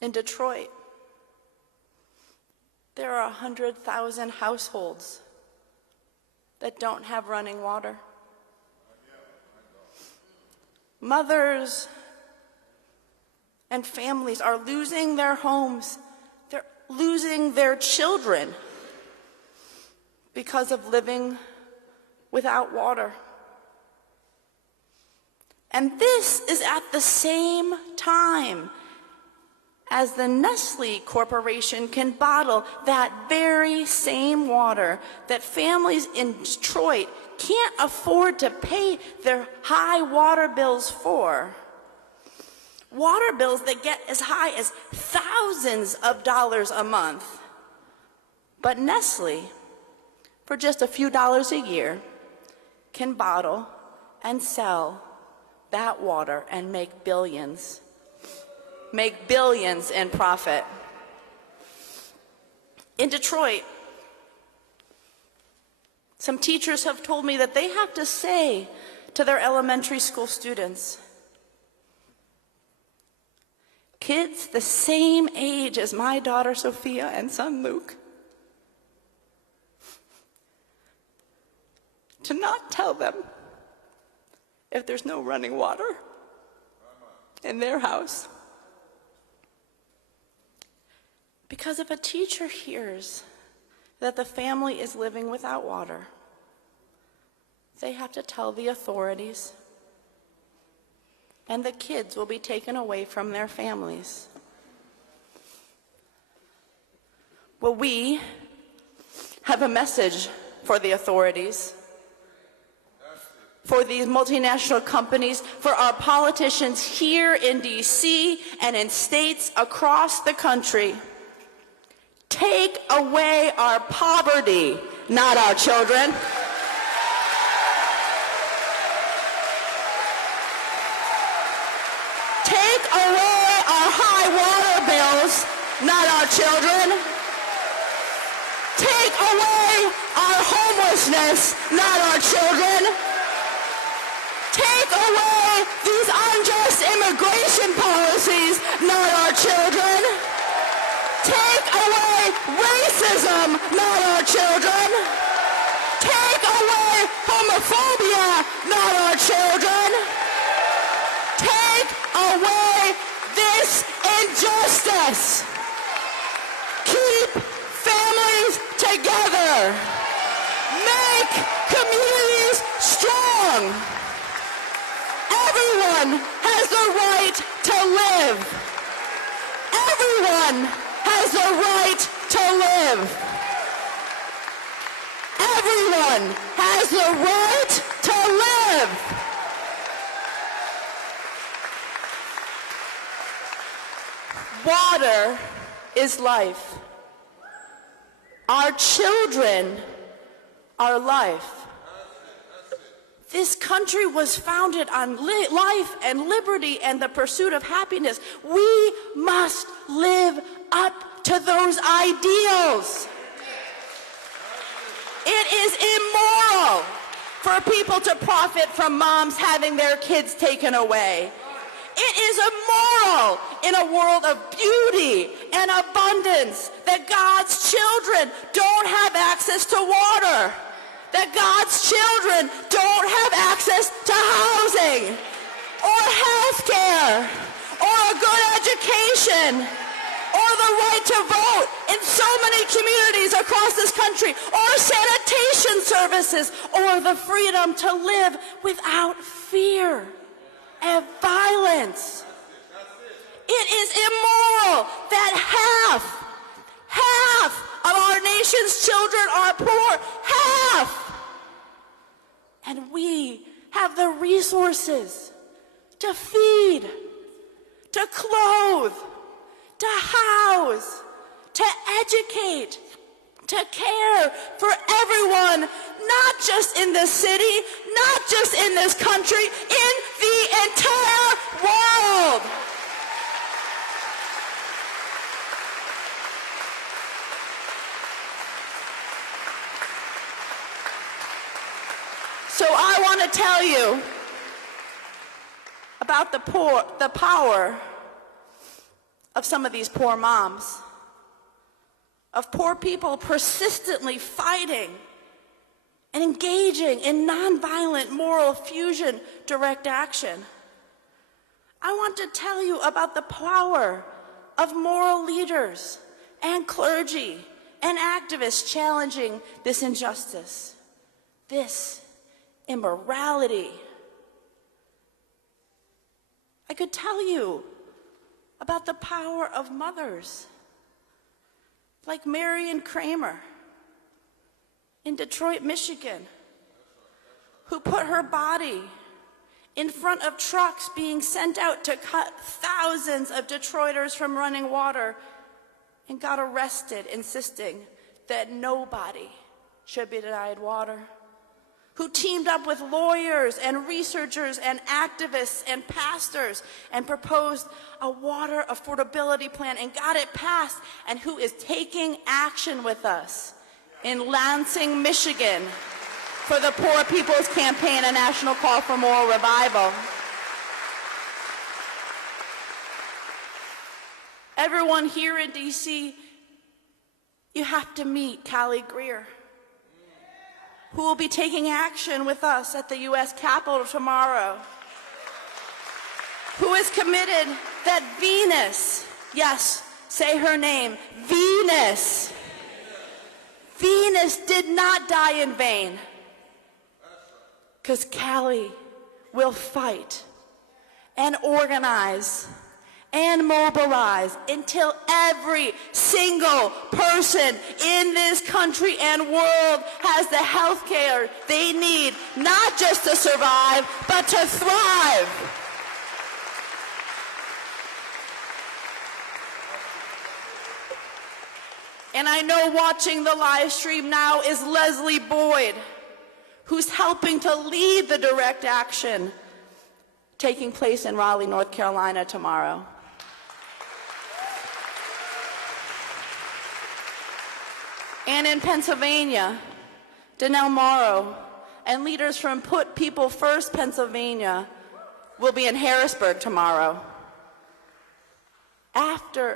in Detroit, there are 100,000 households that don't have running water. Mothers and families are losing their homes. They're losing their children because of living without water. And this is at the same time as the Nestle Corporation can bottle that very same water that families in Detroit can't afford to pay their high water bills for. Water bills that get as high as thousands of dollars a month. But Nestle, for just a few dollars a year, can bottle and sell that water and make billions in profit. In Detroit, some teachers have told me that they have to say to their elementary school students, kids the same age as my daughter Sophia and son Luke, to not tell them if there's no running water in their house. Because if a teacher hears that the family is living without water, they have to tell the authorities, and the kids will be taken away from their families. Well, we have a message for the authorities, for these multinational companies, for our politicians here in D.C. and in states across the country. Take away our poverty, not our children. Take away our high water bills, not our children. Take away our homelessness, not our children. Take away these unjust immigration policies, not our children. Take away racism, not our children. Take away homophobia, not our children. Take away this injustice. Keep families together. Make communities strong. Everyone has the right to live. Everyone has the right to live. Everyone has the right to live. Water is life. Our children are life. This country was founded on life and liberty and the pursuit of happiness. We must live up to those ideals. It is immoral for people to profit from moms having their kids taken away. It is immoral in a world of beauty and abundance that God's children don't have access to water, that God's children don't have access to housing or health care or a good education or the right to vote in so many communities across this country, or sanitation services, or the freedom to live without fear and violence. It is immoral that half of our nation's children are poor. Half! And we have the resources to feed, to clothe, to house, to educate, to care for everyone, not just in this city, not just in this country, in the entire world. So I want to tell you about the power of some of these poor moms, of poor people persistently fighting and engaging in nonviolent moral fusion direct action. I want to tell you about the power of moral leaders and clergy and activists challenging this injustice, this immorality. I could tell you about the power of mothers like Marion Kramer in Detroit, Michigan, who put her body in front of trucks being sent out to cut thousands of Detroiters from running water and got arrested insisting that nobody should be denied water, who teamed up with lawyers and researchers and activists and pastors and proposed a water affordability plan and got it passed, and who is taking action with us in Lansing, Michigan for the Poor People's Campaign, a national call for moral revival. Everyone here in DC, you have to meet Callie Greer, who will be taking action with us at the U.S. Capitol tomorrow, who is committed that Venus, yes, say her name, Venus did not die in vain, because Callie will fight and organize and mobilize until every single person in this country and world has the health care they need, not just to survive, but to thrive. And I know watching the live stream now is Leslie Boyd, who's helping to lead the direct action taking place in Raleigh, North Carolina tomorrow. And in Pennsylvania, Danelle Morrow and leaders from Put People First Pennsylvania will be in Harrisburg tomorrow.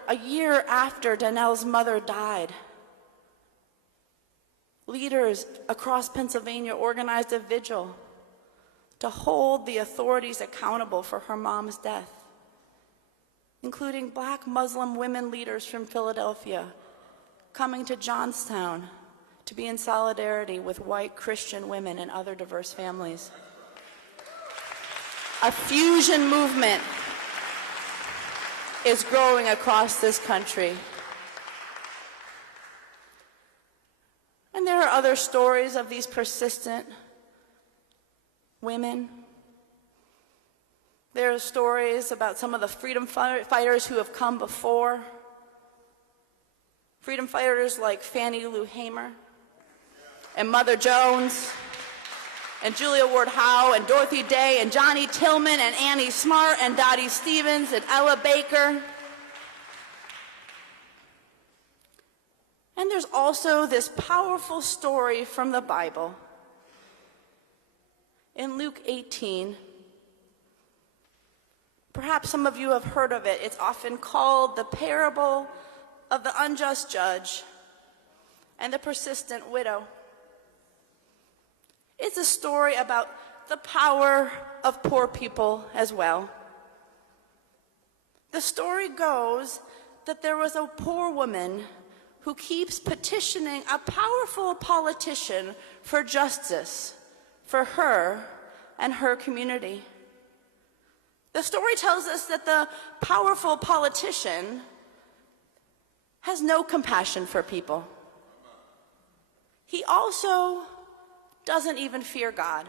A year after Danelle's mother died, leaders across Pennsylvania organized a vigil to hold the authorities accountable for her mom's death, including Black Muslim women leaders from Philadelphia coming to Johnstown to be in solidarity with white Christian women and other diverse families. A fusion movement is growing across this country. And there are other stories of these persistent women. There are stories about some of the freedom fighters who have come before. Freedom fighters like Fannie Lou Hamer and Mother Jones and Julia Ward Howe and Dorothy Day and Johnny Tillman and Annie Smart and Dottie Stevens and Ella Baker. And there's also this powerful story from the Bible. In Luke 18, perhaps some of you have heard of it. It's often called the parable of the unjust judge and the persistent widow. It's a story about the power of poor people as well. The story goes that there was a poor woman who keeps petitioning a powerful politician for justice for her and her community. The story tells us that the powerful politician has no compassion for people. He also doesn't even fear God.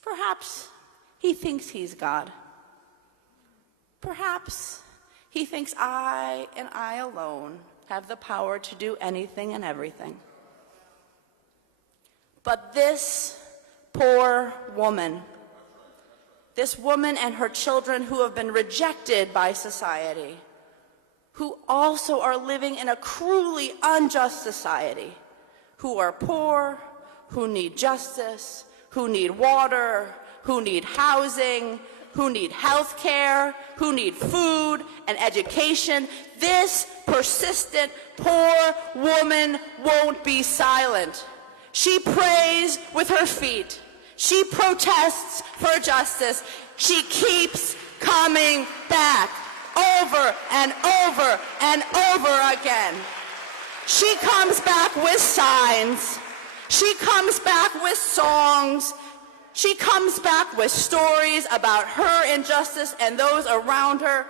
Perhaps he thinks he's God. Perhaps he thinks I and I alone have the power to do anything and everything. But this poor woman, this woman and her children who have been rejected by society, who also are living in a cruelly unjust society, who are poor, who need justice, who need water, who need housing, who need health care, who need food and education. This persistent poor woman won't be silent. She prays with her feet. She protests for justice. She keeps coming back over and over and over again. She comes back with signs. She comes back with songs. She comes back with stories about her injustice and those around her.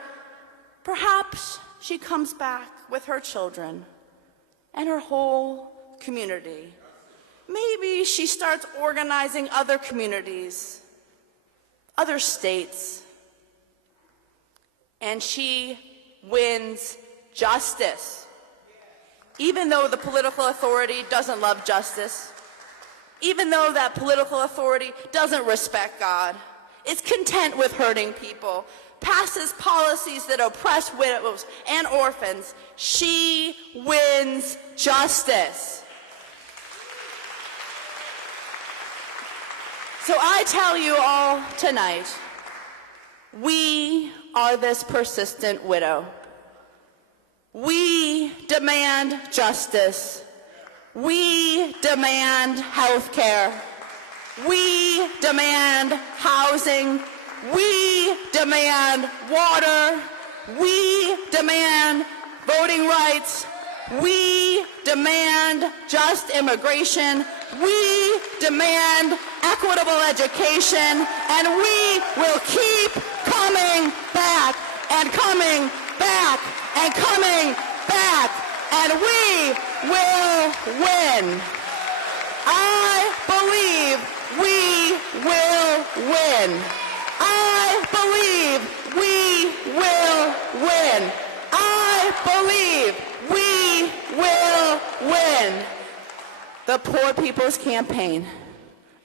Perhaps she comes back with her children and her whole community. Maybe she starts organizing other communities, other states, and she wins justice. Even though the political authority doesn't love justice, even though that political authority doesn't respect God, is content with hurting people, passes policies that oppress widows and orphans, she wins justice. So I tell you all tonight, we are this persistent widow. We demand justice. We demand health care. We demand housing. We demand water. We demand voting rights. We demand just immigration. We demand equitable education. And we will keep coming back and coming back and coming back. And we will win. I believe we will win. I believe we will win. I believe we will win. The Poor People's Campaign,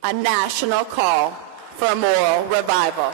a national call for moral revival.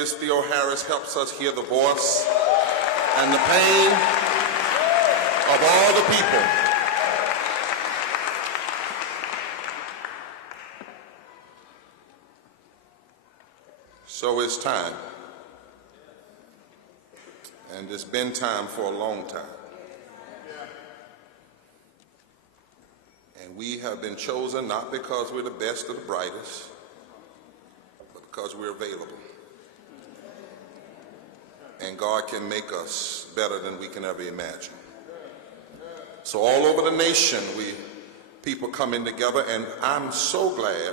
Liz Theo Harris helps us hear the voice and the pain of all the people. So it's time. And it's been time for a long time. And we have been chosen not because we're the best or the brightest, but because we're available. And God can make us better than we can ever imagine. So all over the nation, people coming together, and I'm so glad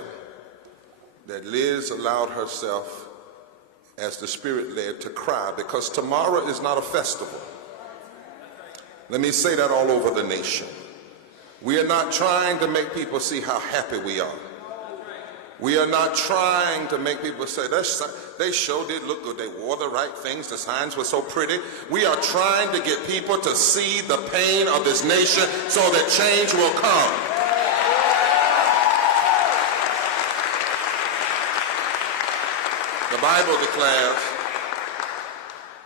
that Liz allowed herself, as the Spirit led, to cry, because tomorrow is not a festival. Let me say that all over the nation. We are not trying to make people see how happy we are. We are not trying to make people say, they sure did look good. They wore the right things. The signs were so pretty. We are trying to get people to see the pain of this nation so that change will come. The Bible declares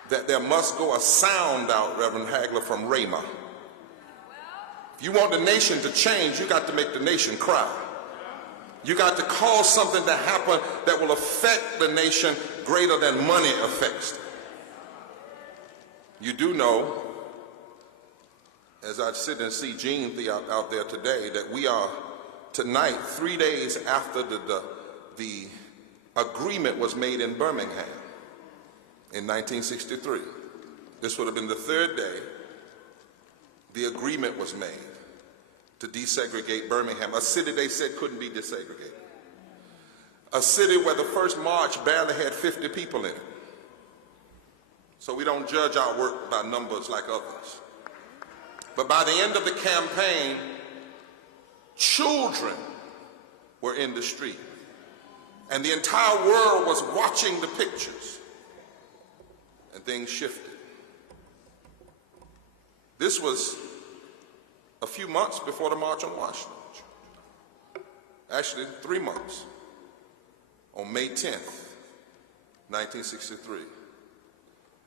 that there must go a sound out, Reverend Hagler, from Ramah. If you want the nation to change, you got to make the nation cry. You got to cause something to happen that will affect the nation greater than money affects. You do know, as I sit and see Gene out there today, that we are tonight, 3 days after the agreement was made in Birmingham in 1963. This would have been the third day the agreement was made to desegregate Birmingham, a city they said couldn't be desegregated. A city where the first march barely had 50 people in it. So we don't judge our work by numbers like others. But by the end of the campaign, children were in the street. And the entire world was watching the pictures. And things shifted. This was a few months before the March on Washington. Actually, 3 months. On May 10th, 1963.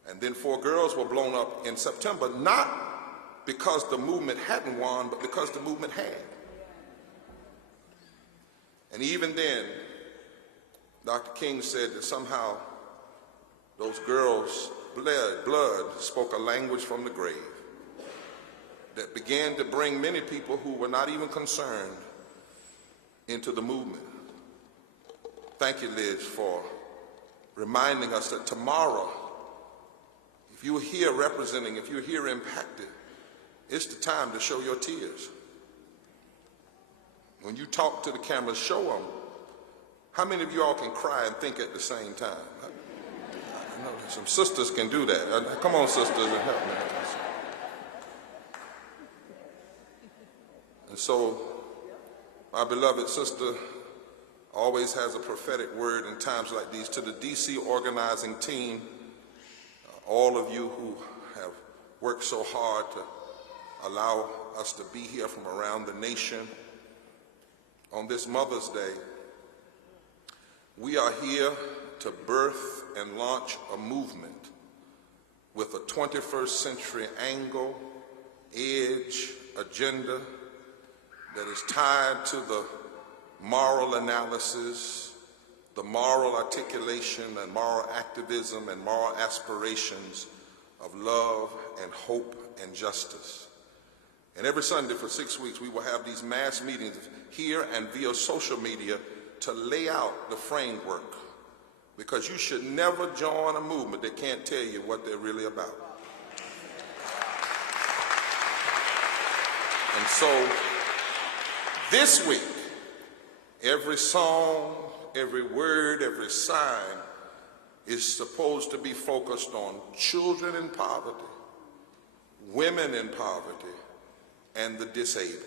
And then 4 girls were blown up in September, not because the movement hadn't won, but because the movement had. And even then, Dr. King said that somehow those girls' blood spoke a language from the grave that began to bring many people who were not even concerned into the movement. Thank you, Liz, for reminding us that tomorrow, if you're here representing, if you're here impacted, it's the time to show your tears. When you talk to the camera, show them. How many of you all can cry and think at the same time? I know some sisters can do that. Come on, sisters, and help me. And so, my beloved sister always has a prophetic word in times like these. To the DC organizing team, all of you who have worked so hard to allow us to be here from around the nation on this Mother's Day, we are here to birth and launch a movement with a 21st century angle, edge, agenda that is tied to the moral analysis, the moral articulation and moral activism and moral aspirations of love and hope and justice. And every Sunday for 6 weeks, we will have these mass meetings here and via social media to lay out the framework, because you should never join a movement that can't tell you what they're really about. And so this week, every song, every word, every sign is supposed to be focused on children in poverty, women in poverty, and the disabled.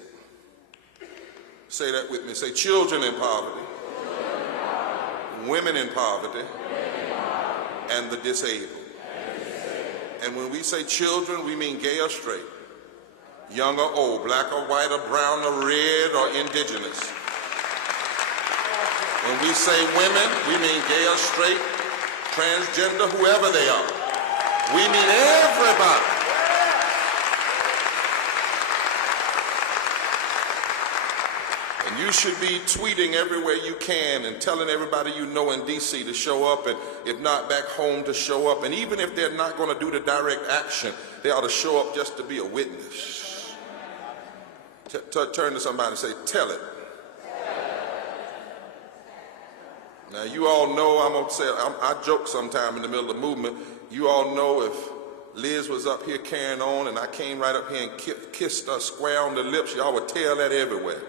Say that with me. Say children in poverty, women in poverty, and the disabled. And when we say children, we mean gay or straight, young or old, black or white or brown or red or indigenous. When we say women, we mean gay or straight, transgender, whoever they are. We need everybody. And you should be tweeting everywhere you can and telling everybody you know in D.C. to show up, and if not back home to show up. And even if they're not going to do the direct action, they ought to show up just to be a witness. Turn to somebody and say, tell it. Now, you all know, I'm going to say, I joke sometime in the middle of the movement. You all know if Liz was up here carrying on and I came right up here and kissed her square on the lips, y'all would tell that everywhere.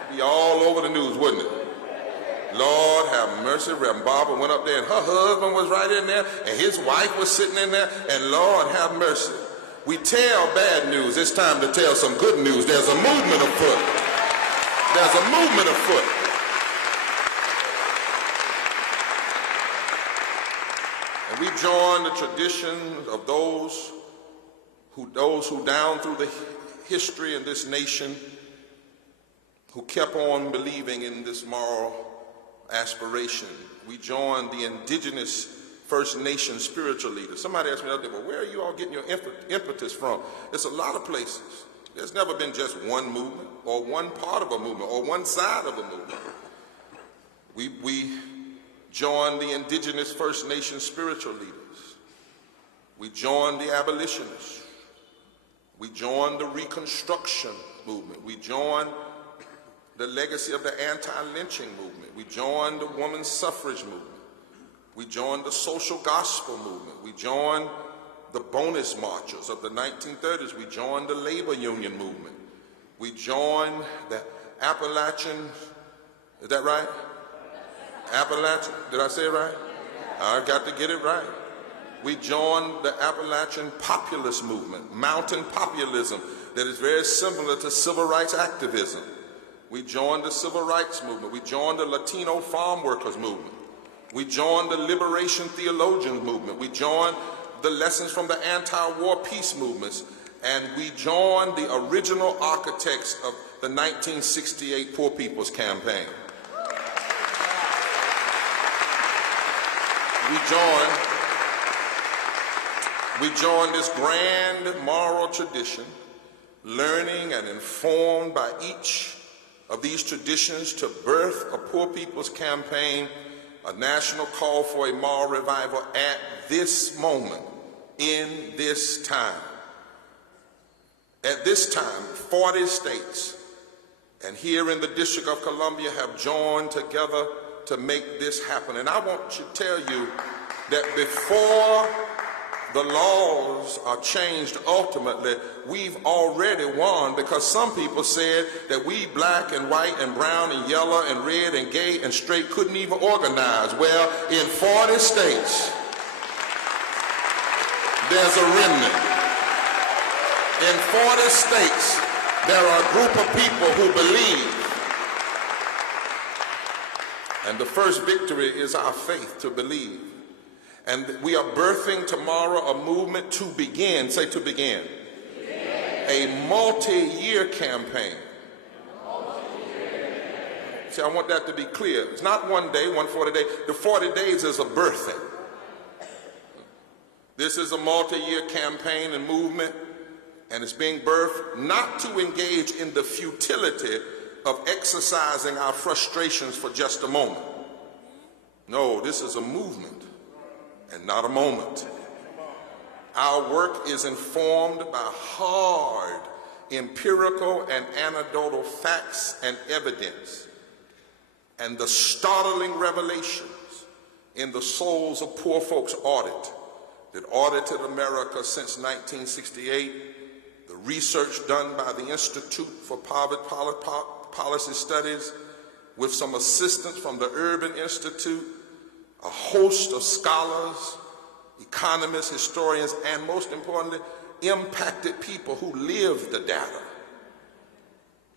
It'd be all over the news, wouldn't it? Lord have mercy. Reverend Barbara went up there and her husband was right in there and his wife was sitting in there, and Lord have mercy. We tell bad news. It's time to tell some good news. There's a movement afoot. There's a movement afoot. And we join the tradition of those who down through the history in this nation who kept on believing in this moral aspiration. We join the indigenous First Nation spiritual leaders. Somebody asked me the other day, well, where are you all getting your impetus from? It's a lot of places. There's never been just one movement or one part of a movement or one side of a movement. We join the indigenous First Nation spiritual leaders. We join the abolitionists. We join the Reconstruction movement. We join the legacy of the anti-lynching movement. We joined the women's suffrage movement. We joined the social gospel movement. We joined the bonus marchers of the 1930s. We joined the labor union movement. We joined the Appalachian, is that right? Appalachian, did I say it right? I got to get it right. We joined the Appalachian populist movement, mountain populism, that is very similar to civil rights activism. We joined the civil rights movement. We joined the Latino farm workers movement. We joined the liberation theologians movement. We joined the lessons from the anti-war peace movements. And we joined the original architects of the 1968 Poor People's Campaign. We joined this grand moral tradition, learning and informed by each of these traditions to birth a Poor People's Campaign, a national call for a moral revival at this moment, in this time. At this time, 40 states and here in the District of Columbia have joined together to make this happen. And I want to tell you that before the laws are changed ultimately, we've already won, because some people said that we black and white and brown and yellow and red and gay and straight couldn't even organize. Well, in 40 states, there's a remnant. In 40 states, there are a group of people who believe. And the first victory is our faith to believe. And we are birthing tomorrow a movement to begin, say to begin, a multi-year campaign. See, I want that to be clear. It's not one day, 140 days. The 40 days is a birthing. This is a multi-year campaign and movement, and it's being birthed not to engage in the futility of exercising our frustrations for just a moment. No, this is a movement and not a moment. Our work is informed by hard empirical and anecdotal facts and evidence, and the startling revelations in the Souls of Poor Folks audit that audited America since 1968, the research done by the Institute for Poverty Policy Studies with some assistance from the Urban Institute, a host of scholars, economists, historians, and most importantly, impacted people who live the data.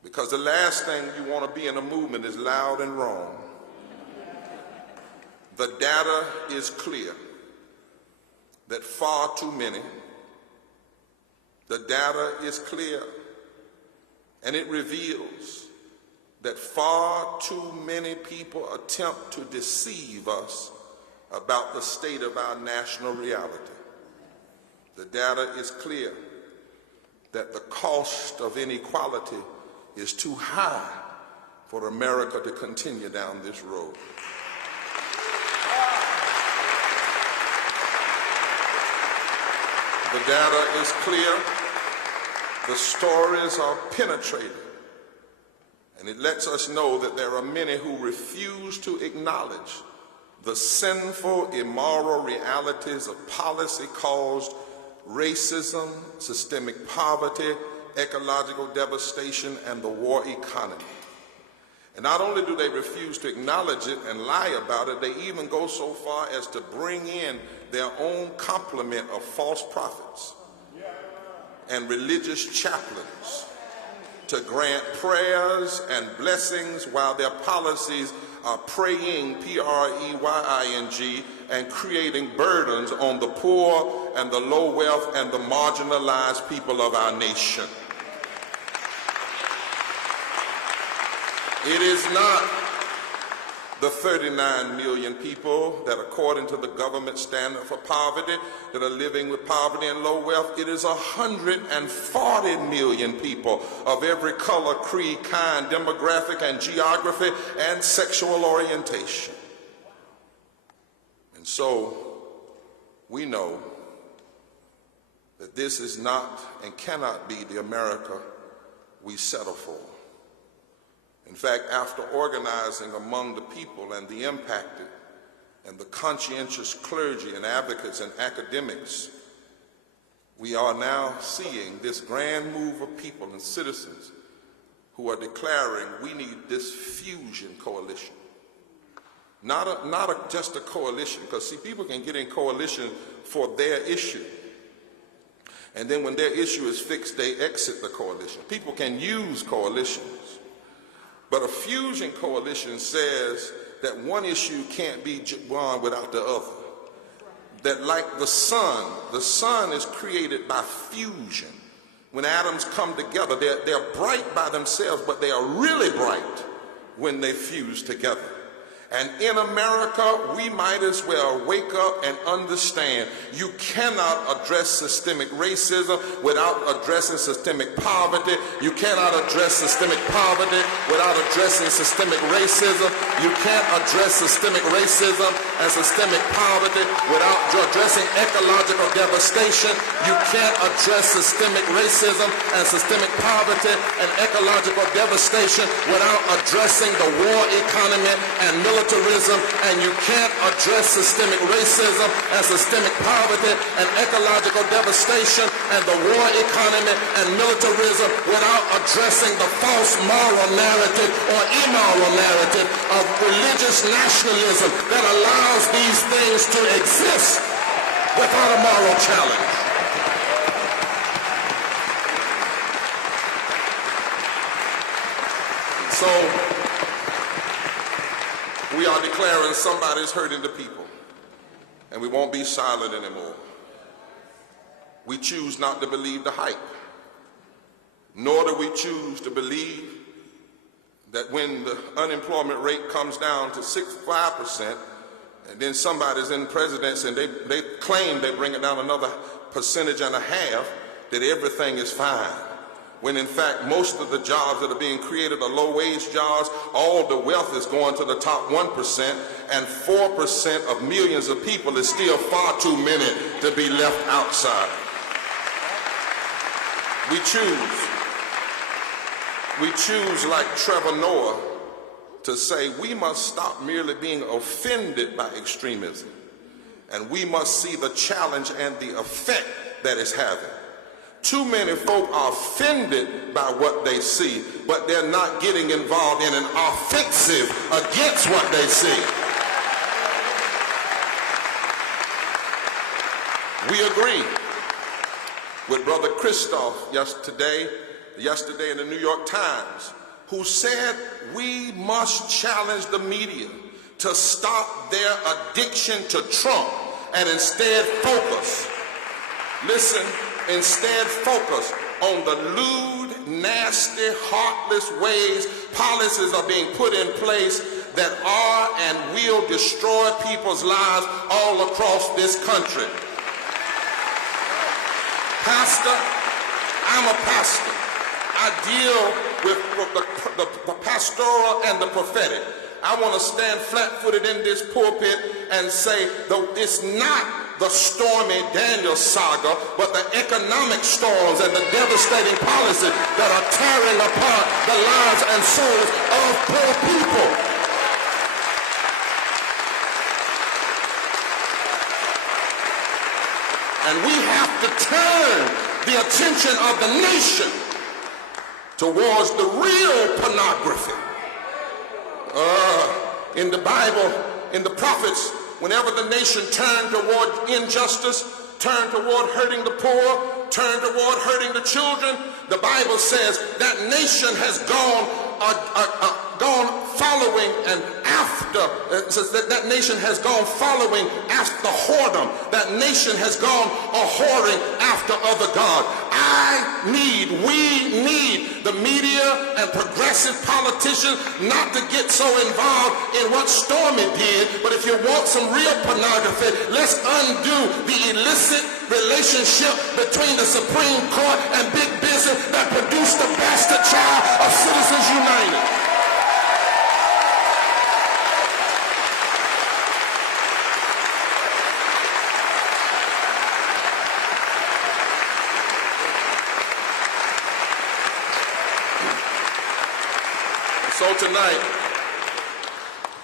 Because the last thing you want to be in a movement is loud and wrong. The data is clear that far too many, the data is clear, and it reveals that far too many people attempt to deceive us about the state of our national reality. The data is clear that the cost of inequality is too high for America to continue down this road. The data is clear, the stories are penetrating, and it lets us know that there are many who refuse to acknowledge the sinful, immoral realities of policy-caused racism, systemic poverty, ecological devastation, and the war economy. And not only do they refuse to acknowledge it and lie about it, they even go so far as to bring in their own complement of false prophets and religious chaplains to grant prayers and blessings while their policies are preying, P-R-E-Y-I-N-G, and creating burdens on the poor and the low wealth and the marginalized people of our nation. It is not the 39 million people that, according to the government standard for poverty, that are living with poverty and low wealth. It is 140 million people of every color, creed, kind, demographic, and geography, and sexual orientation. And so we know that this is not and cannot be the America we settle for. In fact, after organizing among the people and the impacted and the conscientious clergy and advocates and academics, we are now seeing this grand move of people and citizens who are declaring we need this fusion coalition. Not just a coalition, because see, people can get in coalition for their issue. And then when their issue is fixed, they exit the coalition. People can use coalitions. But a fusion coalition says that one issue can't be won without the other. That like the sun is created by fusion. When atoms come together, they're bright by themselves, but they are really bright when they fuse together. And in America, we might as well wake up and understand you cannot address systemic racism without addressing systemic poverty. You cannot address systemic poverty without addressing systemic racism. You can't address systemic racism and systemic poverty without addressing ecological devastation. You can't address systemic racism and systemic poverty and ecological devastation without addressing the war economy and militarism, and you can't address systemic racism and systemic poverty and ecological devastation and the war economy and militarism without addressing the false moral narrative or immoral narrative of religious nationalism that allows these things to exist without a moral challenge. So, we are declaring somebody's hurting the people, and we won't be silent anymore. We choose not to believe the hype, nor do we choose to believe that when the unemployment rate comes down to 5%, and then somebody's in presidency and they claim they bring it down another 1.5%, that everything is fine. When in fact most of the jobs that are being created are low-wage jobs, all the wealth is going to the top 1%, and 4% of millions of people is still far too many to be left outside. We choose like Trevor Noah to say we must stop merely being offended by extremism, and we must see the challenge and the effect that it's having. Too many folk are offended by what they see, but they're not getting involved in an offensive against what they see. We agree with Brother Christoph yesterday in the New York Times, who said we must challenge the media to stop their addiction to Trump and instead focus. Listen. Instead focus on the lewd, nasty, heartless ways policies are being put in place that are and will destroy people's lives all across this country. Pastor, I'm a pastor. I deal with the pastoral and the prophetic. I want to stand flat-footed in this pulpit and say, though it's not the Stormy Daniels saga, but the economic storms and the devastating policies that are tearing apart the lives and souls of poor people. And we have to turn the attention of the nation towards the real pornography. In the Bible, in the prophets, whenever the nation turned toward injustice, turned toward hurting the poor, turned toward hurting the children, the Bible says that nation has gone following and after, says that nation has gone following after whoredom. That nation has gone whoring after other God. We need the media and progressive politicians not to get so involved in what Stormy did, but if you want some real pornography, let's undo the illicit relationship between the Supreme Court and big business that produced the bastard child of Citizens United. So tonight,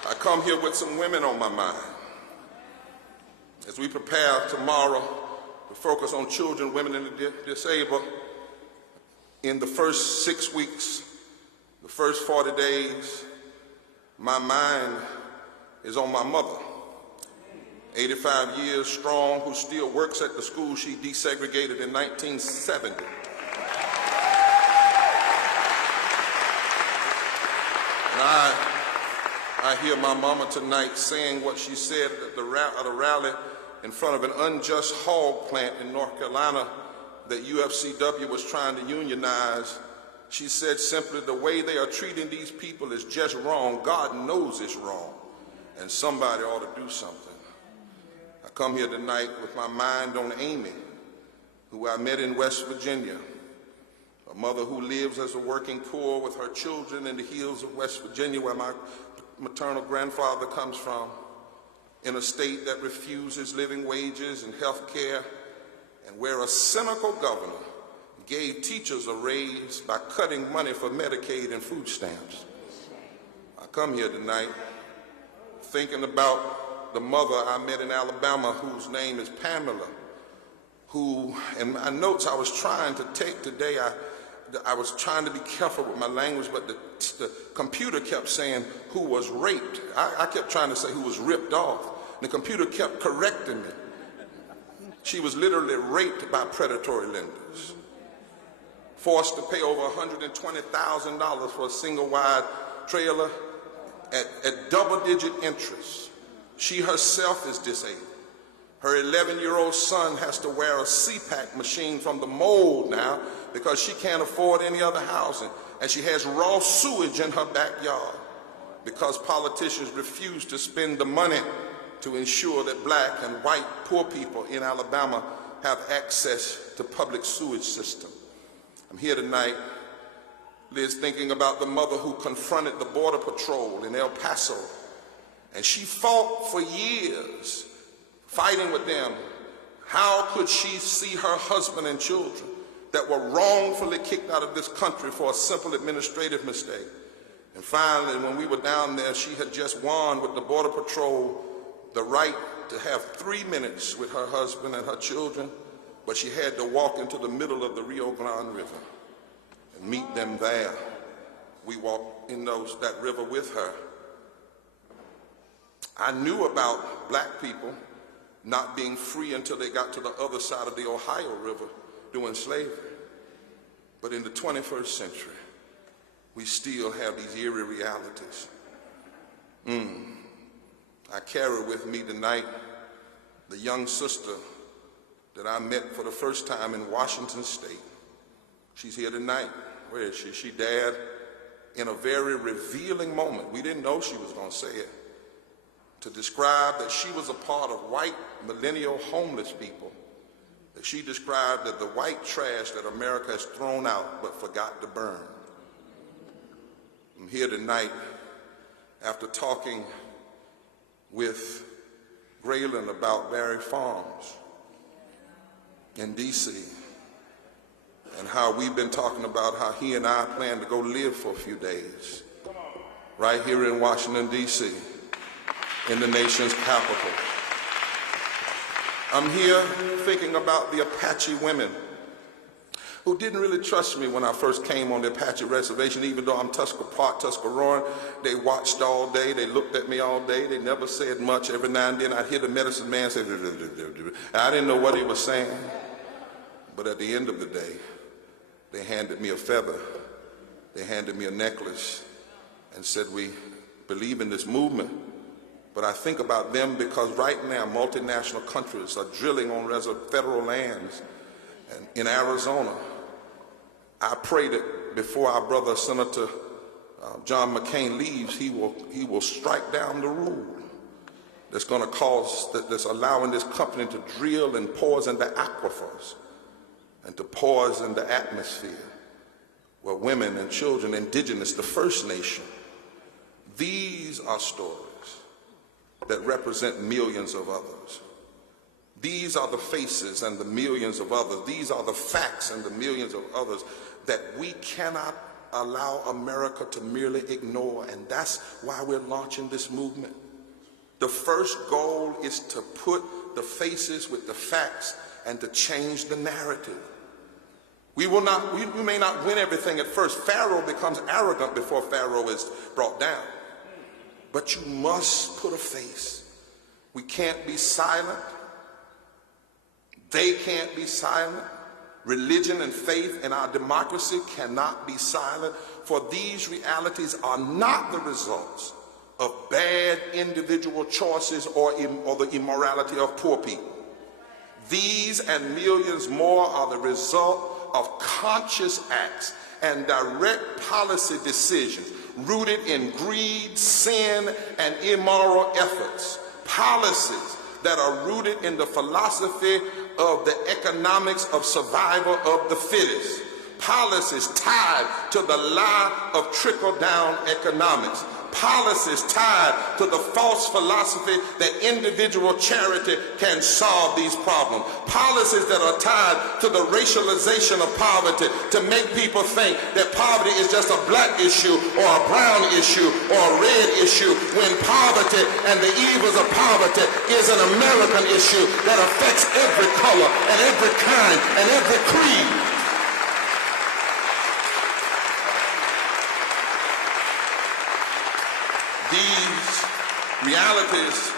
I come here with some women on my mind. As we prepare tomorrow to focus on children, women, and the disabled, in the first 6 weeks, the first 40 days, my mind is on my mother, 85 years strong, who still works at the school she desegregated in 1970. And I hear my mama tonight saying what she said at the rally in front of an unjust hog plant in North Carolina that UFCW was trying to unionize. She said simply, the way they are treating these people is just wrong. God knows it's wrong, and somebody ought to do something. I come here tonight with my mind on Amy, who I met in West Virginia, a mother who lives as a working poor with her children in the hills of West Virginia, where my maternal grandfather comes from, in a state that refuses living wages and health care, and where a cynical governor gave teachers a raise by cutting money for Medicaid and food stamps. I come here tonight thinking about the mother I met in Alabama, whose name is Pamela, who, in my notes I was trying to take today, I was trying to be careful with my language, but the computer kept saying who was raped. I kept trying to say who was ripped off. And the computer kept correcting me. She was literally raped by predatory lenders, forced to pay over $120,000 for a single-wide trailer at double-digit interest. She herself is disabled. Her 11-year-old son has to wear a CPAP machine from the mold now because she can't afford any other housing. And she has raw sewage in her backyard because politicians refuse to spend the money to ensure that black and white poor people in Alabama have access to public sewage system. I'm here tonight, Liz, thinking about the mother who confronted the Border Patrol in El Paso. And she fought for years, fighting with them. How could she see her husband and children that were wrongfully kicked out of this country for a simple administrative mistake? And finally, when we were down there, she had just won with the Border Patrol the right to have 3 minutes with her husband and her children, but she had to walk into the middle of the Rio Grande River and meet them there. We walked in that river with her. I knew about black people not being free until they got to the other side of the Ohio River during slavery. But in the 21st century, we still have these eerie realities. I carry with me tonight the young sister that I met for the first time in Washington State. She's here tonight. Where is she? She, Dad? in a very revealing moment. We didn't know she was going to say it. To describe that she was a part of white millennial homeless people, that she described as the white trash that America has thrown out but forgot to burn. I'm here tonight after talking with Graylin about Barry Farms in D.C. and how we've been talking about how he and I plan to go live for a few days right here in Washington, D.C., in the nation's capital. I'm here thinking about the Apache women who didn't really trust me when I first came on the Apache reservation, even though I'm Tuscaroran. They watched all day, they looked at me all day, they never said much. Every now and then I'd hear the medicine man say, I didn't know what he was saying. But at the end of the day, they handed me a feather, they handed me a necklace, and said, we believe in this movement. But I think about them because right now multinational countries are drilling on federal lands. And in Arizona, I pray that before our brother Senator John McCain leaves, he will strike down the rule that's going to cause, that's allowing this company to drill and poison the aquifers and to poison the atmosphere where women and children, indigenous, the First Nation, these are stories that represent millions of others. These are the faces and the millions of others. These are the facts and the millions of others that we cannot allow America to merely ignore, and that's why we're launching this movement. The first goal is to put the faces with the facts and to change the narrative. We may not win everything at first. Pharaoh becomes arrogant before Pharaoh is brought down. But you must put a face. We can't be silent. They can't be silent. Religion and faith in our democracy cannot be silent, for these realities are not the results of bad individual choices or the immorality of poor people. These and millions more are the result of conscious acts and direct policy decisions rooted in greed, sin, and immoral efforts. Policies that are rooted in the philosophy of the economics of survival of the fittest. Policies tied to the lie of trickle-down economics. Policies tied to the false philosophy that individual charity can solve these problems. Policies that are tied to the racialization of poverty to make people think that poverty is just a black issue or a brown issue or a red issue, when poverty and the evils of poverty is an American issue that affects every color and every kind and every creed. These realities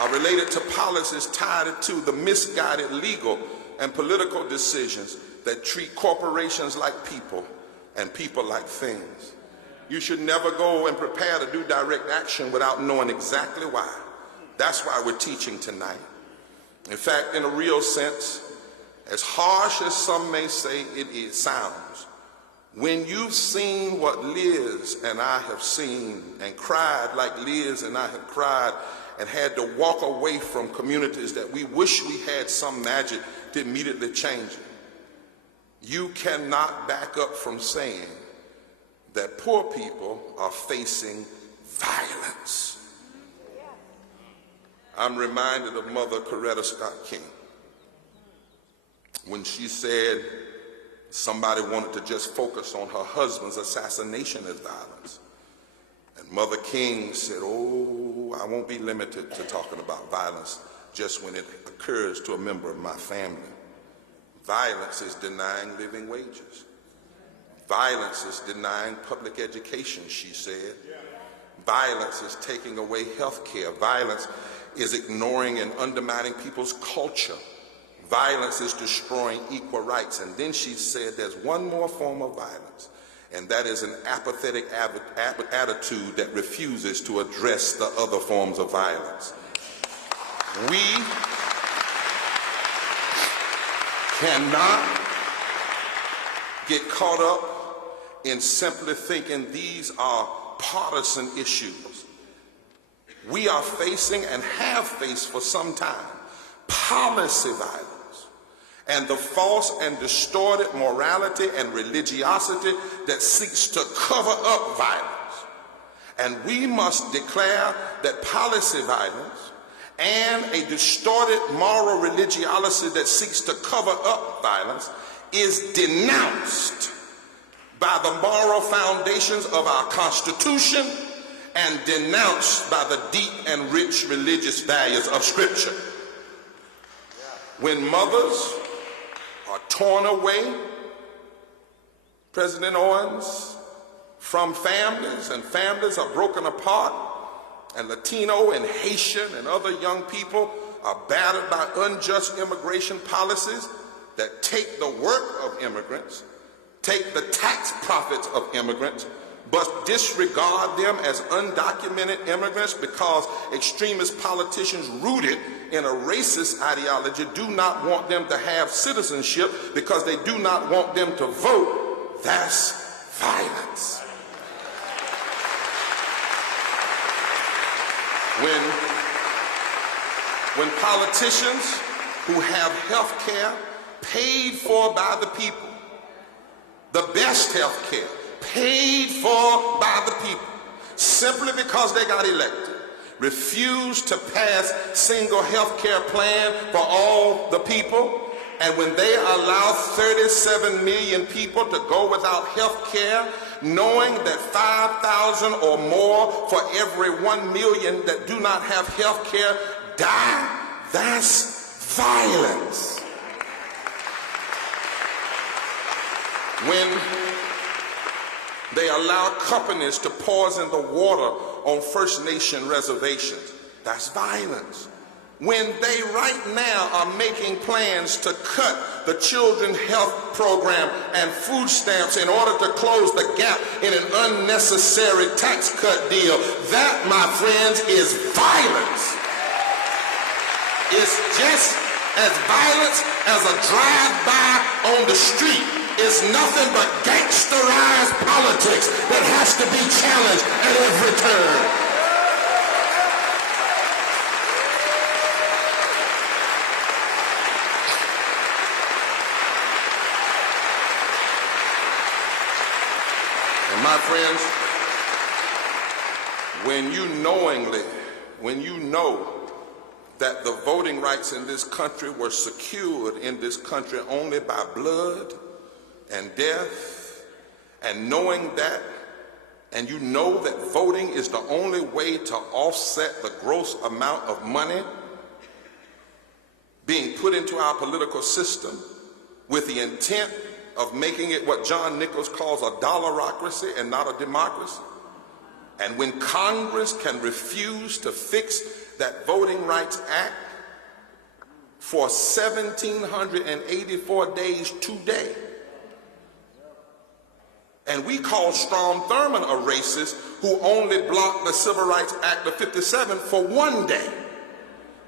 are related to policies tied to the misguided legal and political decisions that treat corporations like people and people like things. You should never go and prepare to do direct action without knowing exactly why. That's why we're teaching tonight. In fact, in a real sense, as harsh as some may say it sounds, when you've seen what Liz and I have seen and cried like Liz and I have cried and had to walk away from communities that we wish we had some magic to immediately change it, you cannot back up from saying that poor people are facing violence. I'm reminded of Mother Coretta Scott King when she said somebody wanted to just focus on her husband's assassination as violence. And Mother King said, oh, I won't be limited to talking about violence just when it occurs to a member of my family. Violence is denying living wages. Violence is denying public education, she said. Violence is taking away health care. Violence is ignoring and undermining people's culture. Violence is destroying equal rights. And then she said there's one more form of violence, and that is an apathetic attitude that refuses to address the other forms of violence. We cannot get caught up in simply thinking these are partisan issues. We are facing and have faced for some time policy violence and the false and distorted morality and religiosity that seeks to cover up violence. And we must declare that policy violence and a distorted moral religiosity that seeks to cover up violence is denounced by the moral foundations of our Constitution and denounced by the deep and rich religious values of Scripture. When mothers are torn away, President Owens, from families, and families are broken apart, and Latino and Haitian and other young people are battered by unjust immigration policies that take the work of immigrants, take the tax profits of immigrants, but disregard them as undocumented immigrants because extremist politicians rooted in a racist ideology do not want them to have citizenship because they do not want them to vote. That's violence. When politicians who have health care paid for by the people, the best health care paid for by the people, simply because they got elected, refuse to pass single health care plan for all the people, and when they allow 37 million people to go without health care, knowing that 5,000 or more for every 1 million that do not have health care die, that's violence. When they allow companies to poison the water on First Nation reservations, that's violence. When they right now are making plans to cut the children's health program and food stamps in order to close the gap in an unnecessary tax cut deal, that, my friends, is violence. It's just as violence as a drive-by on the street. It's nothing but gangsterized politics that has to be challenged at every turn. And my friends, when you know that the voting rights in this country were secured in this country only by blood and death, and knowing that, and you know that voting is the only way to offset the gross amount of money being put into our political system with the intent of making it what John Nichols calls a dollarocracy and not a democracy. And when Congress can refuse to fix that Voting Rights Act for 1,784 days today, and we call Strom Thurmond a racist who only blocked the Civil Rights Act of '57 for 1 day.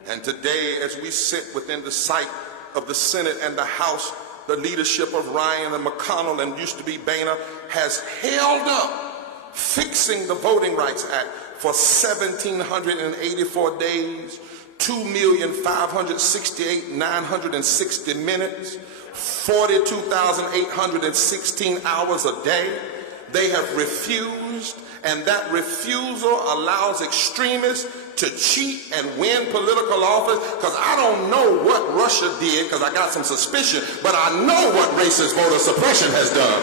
And today, as we sit within the sight of the Senate and the House, the leadership of Ryan and McConnell and used to be Boehner has held up fixing the Voting Rights Act for 1,784 days, 2,568,960 minutes, 42,816 hours a day. They have refused, and that refusal allows extremists to cheat and win political office, because I don't know what Russia did, because I got some suspicion, but I know what racist voter suppression has done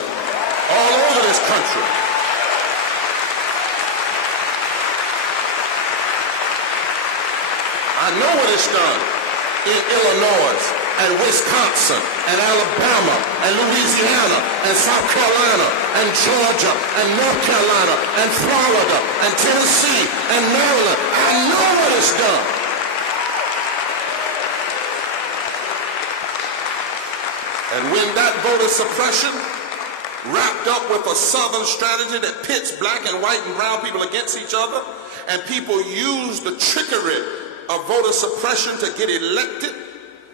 all over this country. I know what it's done in Illinois and Wisconsin and Alabama and Louisiana and South Carolina and Georgia and North Carolina and Florida and Tennessee and Maryland. I know what it's done. And when that voter suppression wrapped up with a Southern strategy that pits black and white and brown people against each other, and people use the trickery of voter suppression to get elected,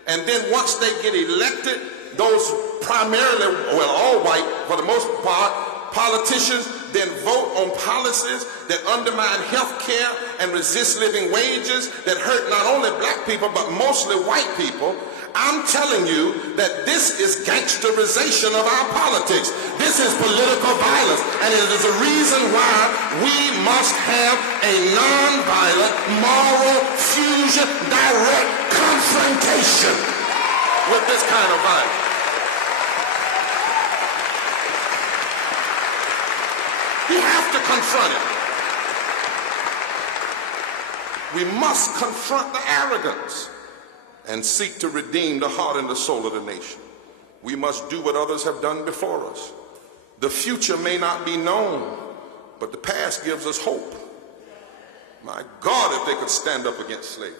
and then once they get elected, those primarily, well, all white for the most part, politicians, then vote on policies that undermine health care and resist living wages that hurt not only black people but mostly white people. I'm telling you that this is gangsterization of our politics. This is political violence, and it is a reason why we must have a nonviolent, moral fusion, direct confrontation with this kind of violence. We have to confront it. We must confront the arrogance and seek to redeem the heart and the soul of the nation. We must do what others have done before us. The future may not be known, but the past gives us hope. My God, if they could stand up against slavery.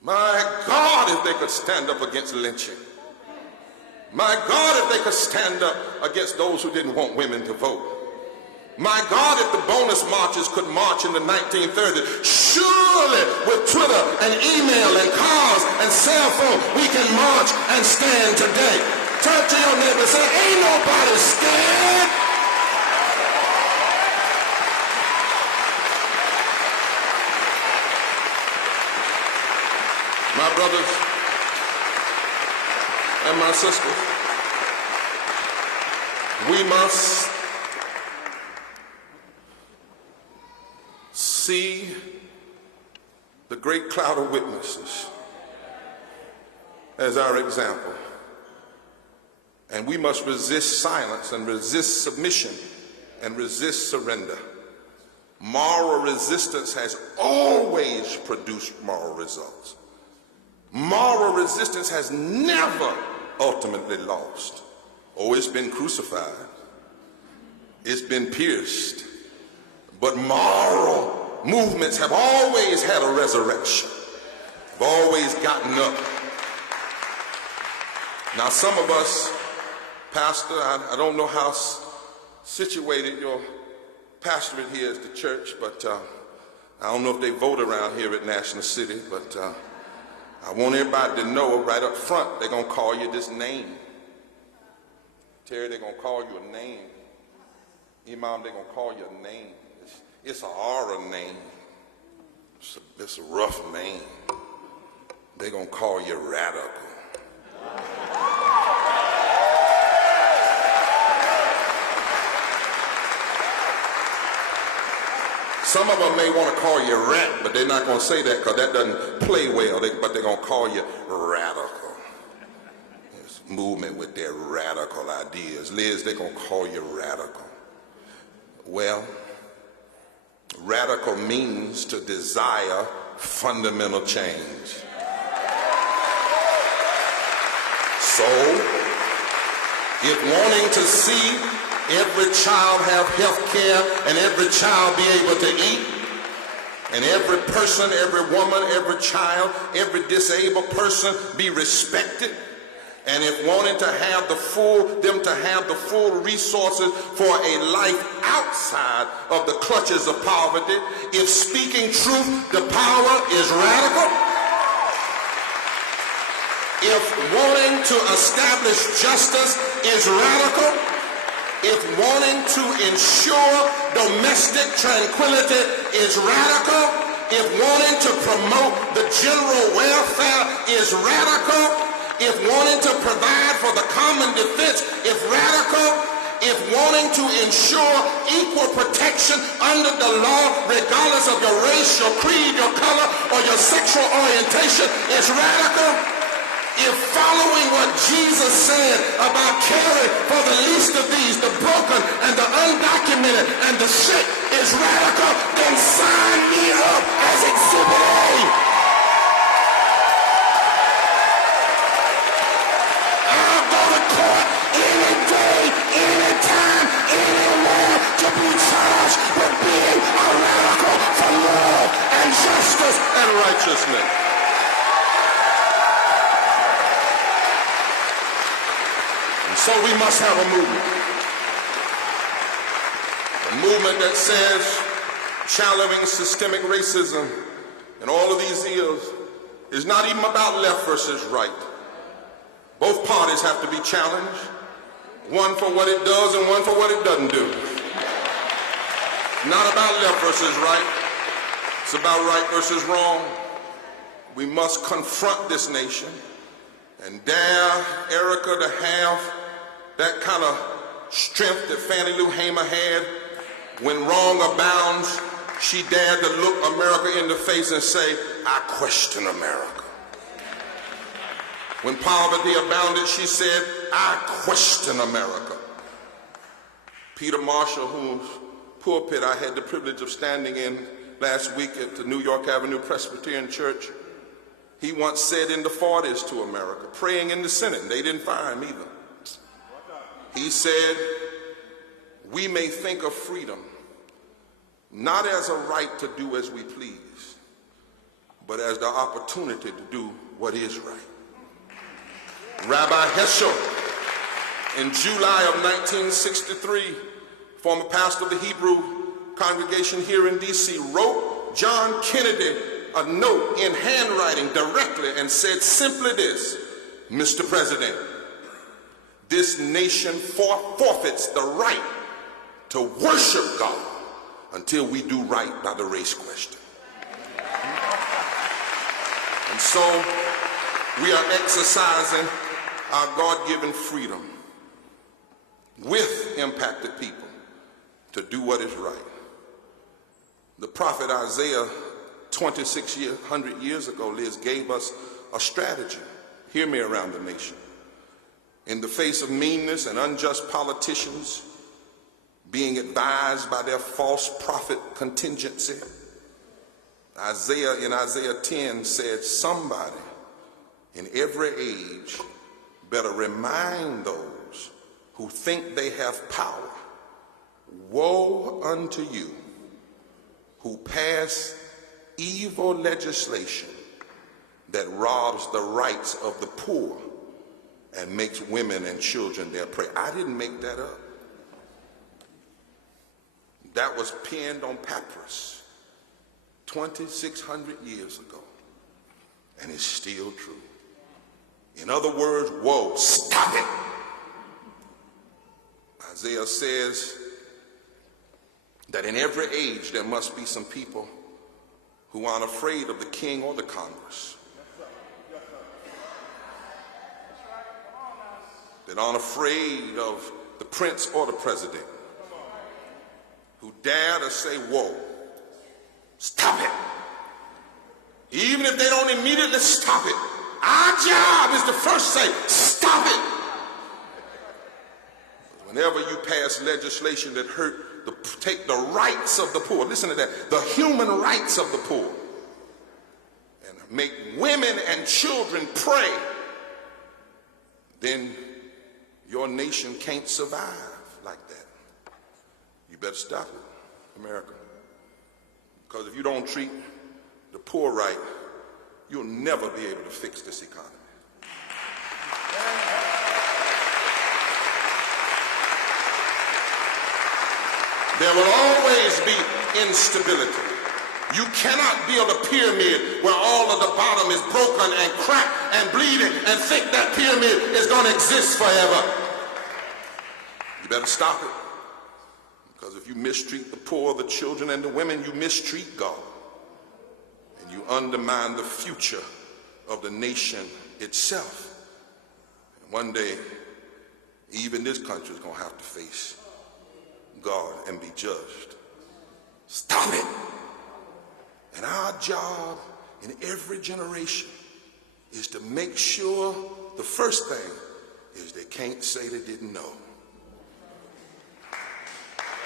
My God, if they could stand up against lynching. My God, if they could stand up against those who didn't want women to vote. My God, if the bonus marchers could march in the 1930s, surely with Twitter and email and cars and cell phone, we can march and stand today. Turn to your neighbor and say, ain't nobody scared. My brothers and my sisters, we must see the great cloud of witnesses as our example. And we must resist silence and resist submission and resist surrender. Moral resistance has always produced moral results. Moral resistance has never ultimately lost. Oh, it's been crucified. It's been pierced. But moral movements have always had a resurrection. Have always gotten up. Now some of us, Pastor, I don't know how situated your pastorate here is, the church, but I don't know if they vote around here at National City, but I want everybody to know right up front, they're going to call you this name. Terry, they're going to call you a name. Imam, they're going to call you a name. It's an aura name. It's a rough name. They're going to call you radical. Some of them may want to call you rat, but they're not going to say that because that doesn't play well, but they're going to call you radical. This movement with their radical ideas. Liz, they're going to call you radical. Well, radical means to desire fundamental change. So, if wanting to see every child have health care and every child be able to eat, and every person, every woman, every child, every disabled person be respected, and if wanting to have them to have the full resources for a life outside of the clutches of poverty, if speaking truth to power is radical, if wanting to establish justice is radical, if wanting to ensure domestic tranquility is radical, if wanting to promote the general welfare is radical, if wanting to provide for the common defense is radical, if wanting to ensure equal protection under the law regardless of your race, your creed, your color, or your sexual orientation is radical, if following what Jesus said about caring for the least of these, the broken and the undocumented and the sick is radical, then sign me up as Exhibit A. I'll go to court any day, anytime, anywhere to be charged with being a radical for love and justice and righteousness. So we must have a movement that says challenging systemic racism and all of these ills is not even about left versus right. Both parties have to be challenged, One for what it does and one for what it doesn't do. Not about left versus right. It's about right versus wrong. We must confront this nation and dare Erica to have that kind of strength that Fannie Lou Hamer had. When wrong abounds, she dared to look America in the face and say, I question America. When poverty abounded, she said, I question America. Peter Marshall, whose pulpit I had the privilege of standing in last week at the New York Avenue Presbyterian Church, he once said in the 40s to America, praying in the Senate, they didn't fire him either. He said, we may think of freedom not as a right to do as we please, but as the opportunity to do what is right. Rabbi Heschel, in July of 1963, former pastor of the Hebrew congregation here in D.C., wrote John Kennedy a note in handwriting directly and said simply this, Mr. President, this nation forfeits the right to worship God until we do right by the race question. And so we are exercising our God-given freedom with impacted people to do what is right. The prophet Isaiah 2,600 years ago, Liz, gave us a strategy. Hear me around the nation. In the face of meanness and unjust politicians being advised by their false prophet contingency, Isaiah in Isaiah 10 said, somebody in every age better remind those who think they have power, woe unto you who pass evil legislation that robs the rights of the poor and makes women and children their prey. I didn't make that up. That was penned on papyrus 2,600 years ago, and it's still true. In other words, woe, stop it. Isaiah says that in every age there must be some people who aren't afraid of the king or the Congress, that aren't afraid of the prince or the president, who dare to say, whoa, stop it. Even if they don't immediately stop it, our job is to first say, stop it. Whenever you pass legislation that take the rights of the poor, listen to that, the human rights of the poor, and make women and children pray, then your nation can't survive like that. You better stop it, America. Because if you don't treat the poor right, you'll never be able to fix this economy. There will always be instability. You cannot build a pyramid where all of the bottom is broken and cracked and bleeding and think that pyramid is going to exist forever. You better stop it. Because if you mistreat the poor, the children, and the women, you mistreat God. And you undermine the future of the nation itself. And one day, even this country is going to have to face God and be judged. Stop it. And our job in every generation is to make sure the first thing is they can't say they didn't know.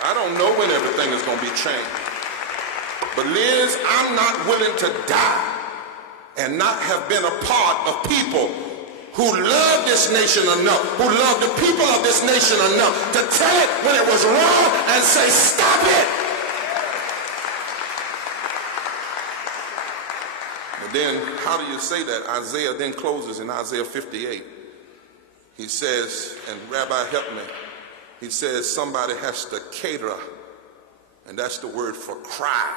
I don't know when everything is going to be changed. But Liz, I'm not willing to die and not have been a part of people who love this nation enough, who love the people of this nation enough to tell it when it was wrong and say, stop it. But then, how do you say that? Isaiah then closes in Isaiah 58. He says, and Rabbi help me, he says somebody has to cater, and that's the word for cry.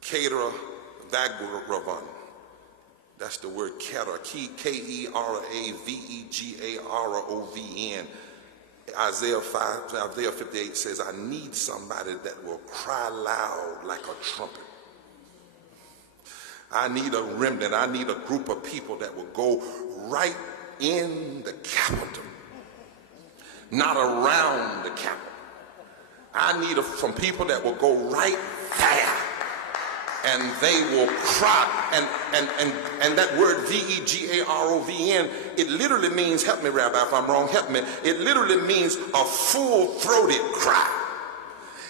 Cater vaguravan. That's the word Keter, K-E-R-A-V-E-G-A-R-O-V-N. Isaiah 58 says, I need somebody that will cry loud like a trumpet. I need a remnant. I need a group of people that will go right in the capital, not around the capital. I need some people that will go right there, and they will cry. And that word V-E-G-A-R-O-V-N, it literally means, help me, Rabbi, if I'm wrong, help me. It literally means a full-throated cry.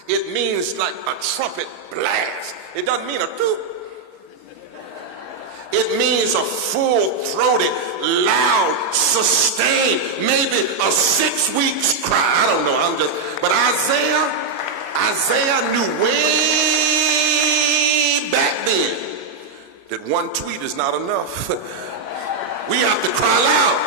It means like a trumpet blast. It doesn't mean a toot. It means a full-throated, loud, sustained, maybe a 6 weeks cry. I don't know. But Isaiah knew way back then that one tweet is not enough. We have to cry loud.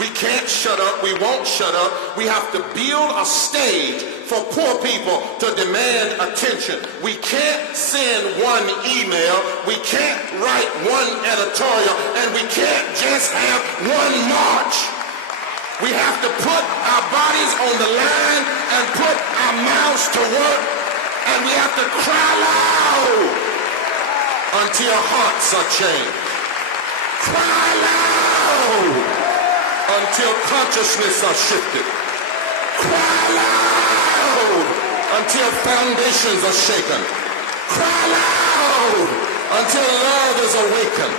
We can't shut up. We won't shut up. We have to build a stage for poor people to demand attention. We can't send one email. We can't write one editorial. And we can't just have one march. We have to put our bodies on the line and put our mouths to work. And we have to cry loud until hearts are changed. Cry loud until consciousness are shifted. Cry loud until foundations are shaken. Cry loud until love is awakened.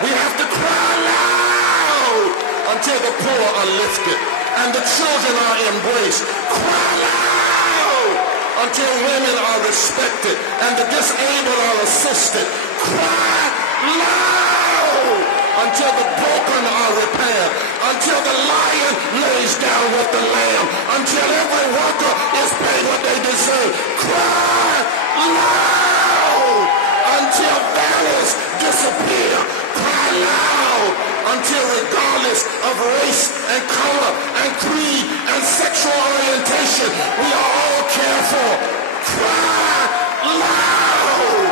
We have to cry loud until the poor are lifted and the children are embraced. Cry loud until women are respected and the disabled are assisted. Cry loud until the broken are repaired, until the lion lays down with the lamb, until every worker is paid what they deserve. Cry loud until valleys disappear. Cry loud until regardless of race and color and creed and sexual orientation, we are all cared for. Cry loud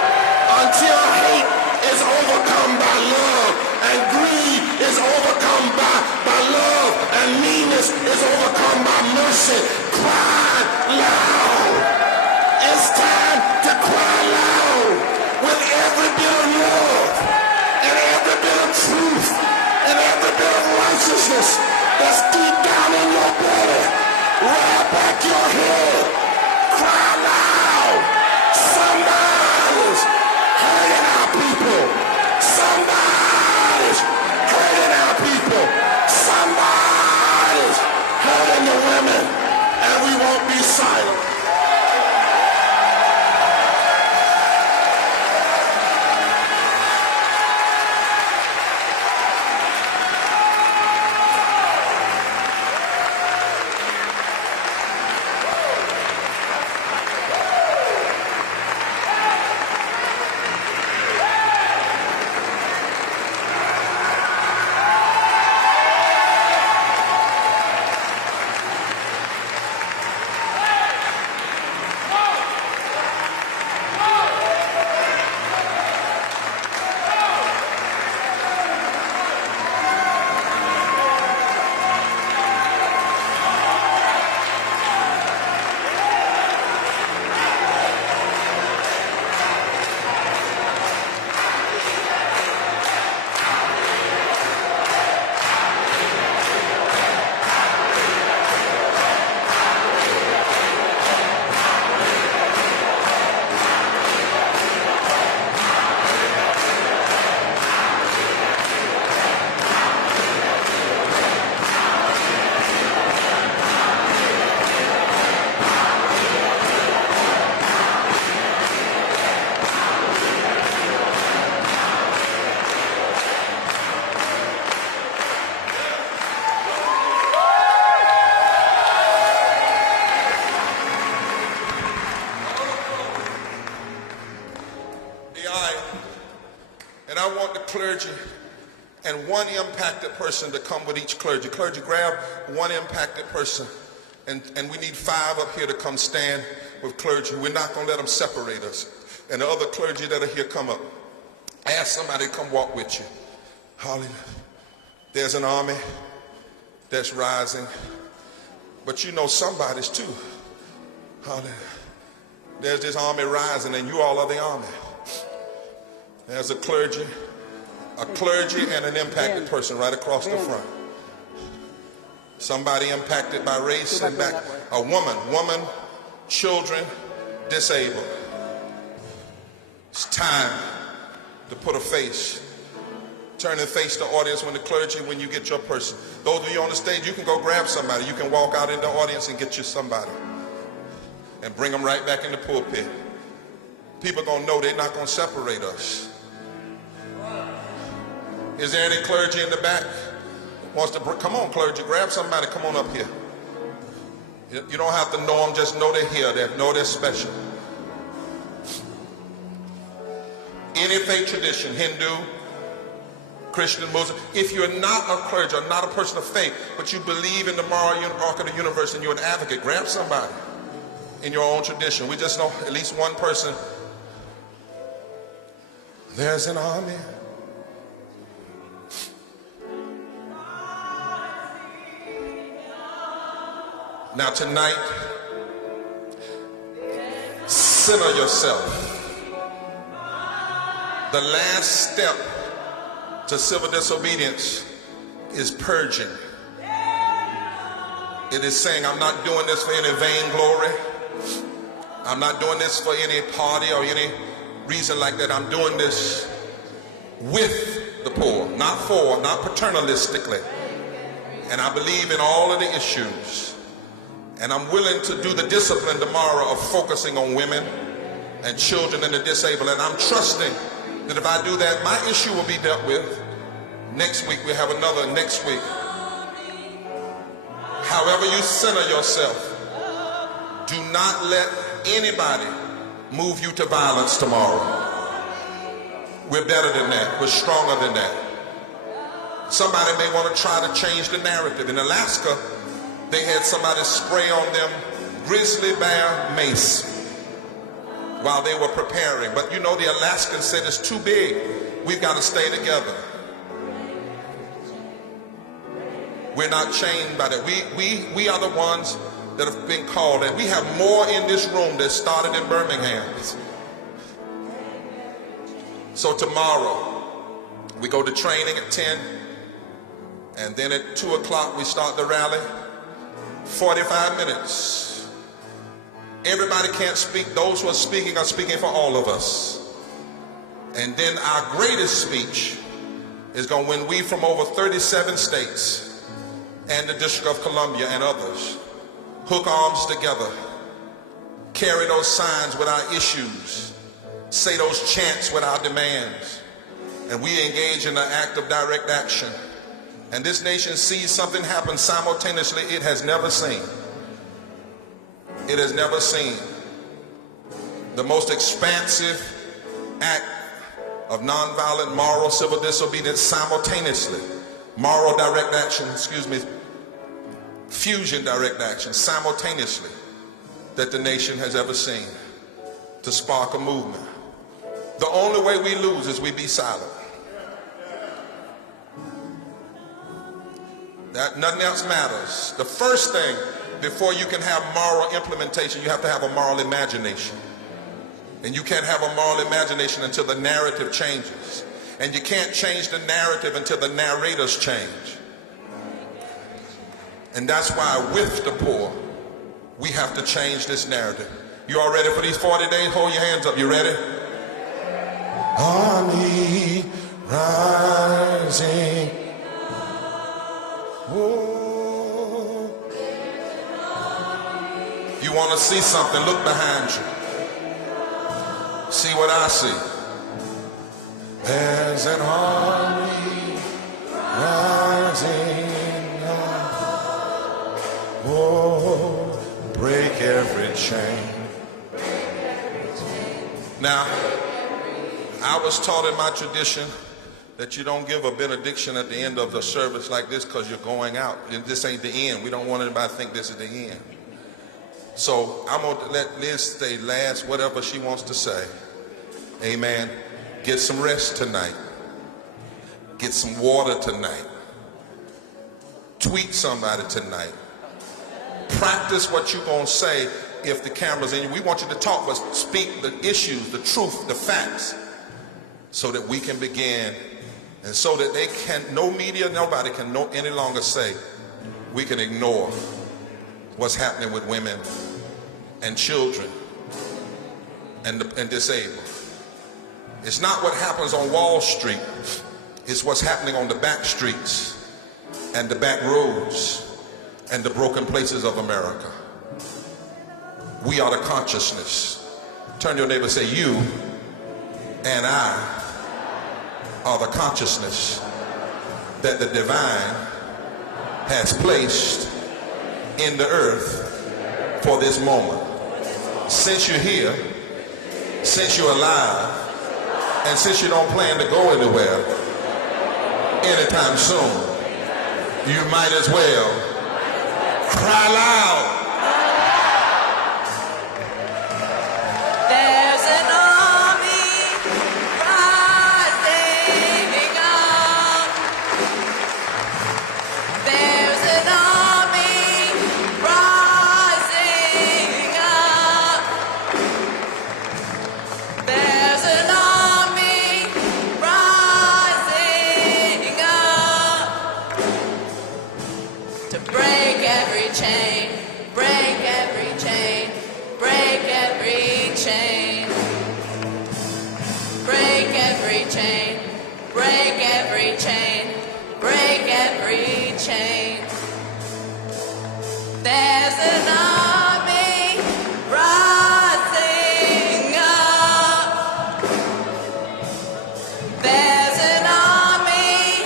until hate is overcome by love and greed is overcome by love and meanness is overcome by mercy. Cry loud. It's time to cry loud with every bit of love and every bit of truth and every bit of righteousness that's deep down in your belly. Wrap back your head. Cry loud. Somebody's hurting our people. Somebody's hurting our people. Somebody's hurting the women. And we won't be silent. I want the clergy and one impacted person to come with each clergy. Clergy, grab one impacted person, and we need 5 up here to come stand with clergy. We're not going to let them separate us. And the other clergy that are here, come up. Ask somebody to come walk with you. Hallelujah. There's an army that's rising, but you know somebody's too. Hallelujah. There's this army rising, and you all are the army. There's a clergy and an impacted person right across the front. Somebody impacted by race and back. A woman, children, disabled. It's time to put a face. Turn and face the audience when the clergy, when you get your person. Those of you on the stage, you can go grab somebody. You can walk out in the audience and get you somebody. And bring them right back in the pulpit. People are going to know they're not going to separate us. Is there any clergy in the back? Wants to come on, clergy, grab somebody, come on up here. You don't have to know them, just know they're here, know they're special. Any faith tradition, Hindu, Christian, Muslim, if you're not a clergy or not a person of faith, but you believe in the moral arc of the universe and you're an advocate, grab somebody in your own tradition. We just know at least one person. There's an army. Now tonight, center yourself. The last step to civil disobedience is purging. It is saying, I'm not doing this for any vainglory. I'm not doing this for any party or any reason like that. I'm doing this with the poor, not for, not paternalistically. And I believe in all of the issues. And I'm willing to do the discipline tomorrow of focusing on women and children and the disabled. And I'm trusting that if I do that, my issue will be dealt with. Next week, we have another next week. However you center yourself, do not let anybody move you to violence tomorrow. We're better than that. We're stronger than that. Somebody may want to try to change the narrative. In Alaska, they had somebody spray on them grizzly bear mace while they were preparing. But you know, the Alaskans said it's too big. We've got to stay together. We're not chained by that. We are the ones that have been called, and we have more in this room that started in Birmingham. So tomorrow, we go to training at 10, and then at 2 o'clock we start the rally. 45 minutes. Everybody can't speak. Those who are speaking for all of us. And then our greatest speech is going to, when we from over 37 states and the District of Columbia and others hook arms together, carry those signs with our issues, say those chants with our demands, and we engage in an act of direct action. And this nation sees something happen simultaneously it has never seen. It has never seen. The most expansive act of nonviolent moral civil disobedience simultaneously. Moral direct action, fusion direct action simultaneously that the nation has ever seen to spark a movement. The only way we lose is we be silent. That nothing else matters. The first thing, before you can have moral implementation, you have to have a moral imagination. And you can't have a moral imagination until the narrative changes. And you can't change the narrative until the narrators change. And that's why with the poor, we have to change this narrative. You all ready for these 40 days? Hold your hands up. You ready? Army rising. Oh. You want to see something, look behind you. See what I see. There's an army rising up. Oh, break every chain. Now, I was taught in my tradition that you don't give a benediction at the end of the service like this because you're going out. This ain't the end. We don't want anybody to think this is the end. So I'm going to let Liz say last whatever she wants to say. Amen. Get some rest tonight. Get some water tonight. Tweet somebody tonight. Practice what you're going to say if the camera's in you. We want you to talk, but speak the issues, the truth, the facts, so that we can begin, and so that they can, no media, nobody can any longer say we can ignore what's happening with women and children and disabled. It's not what happens on Wall Street. It's what's happening on the back streets and the back roads and the broken places of America. We are the consciousness. Turn to your neighbor and say, you and I are the consciousness that the divine has placed in the earth for this moment. Since you're here, since you're alive, and since you don't plan to go anywhere anytime soon, you might as well cry loud. There's an army rising up. There's an army rising up. There's an army rising up to break every chain, break every chain, break every chain, break every chain, break every chain, break every chain. There's an army rising up. There's an army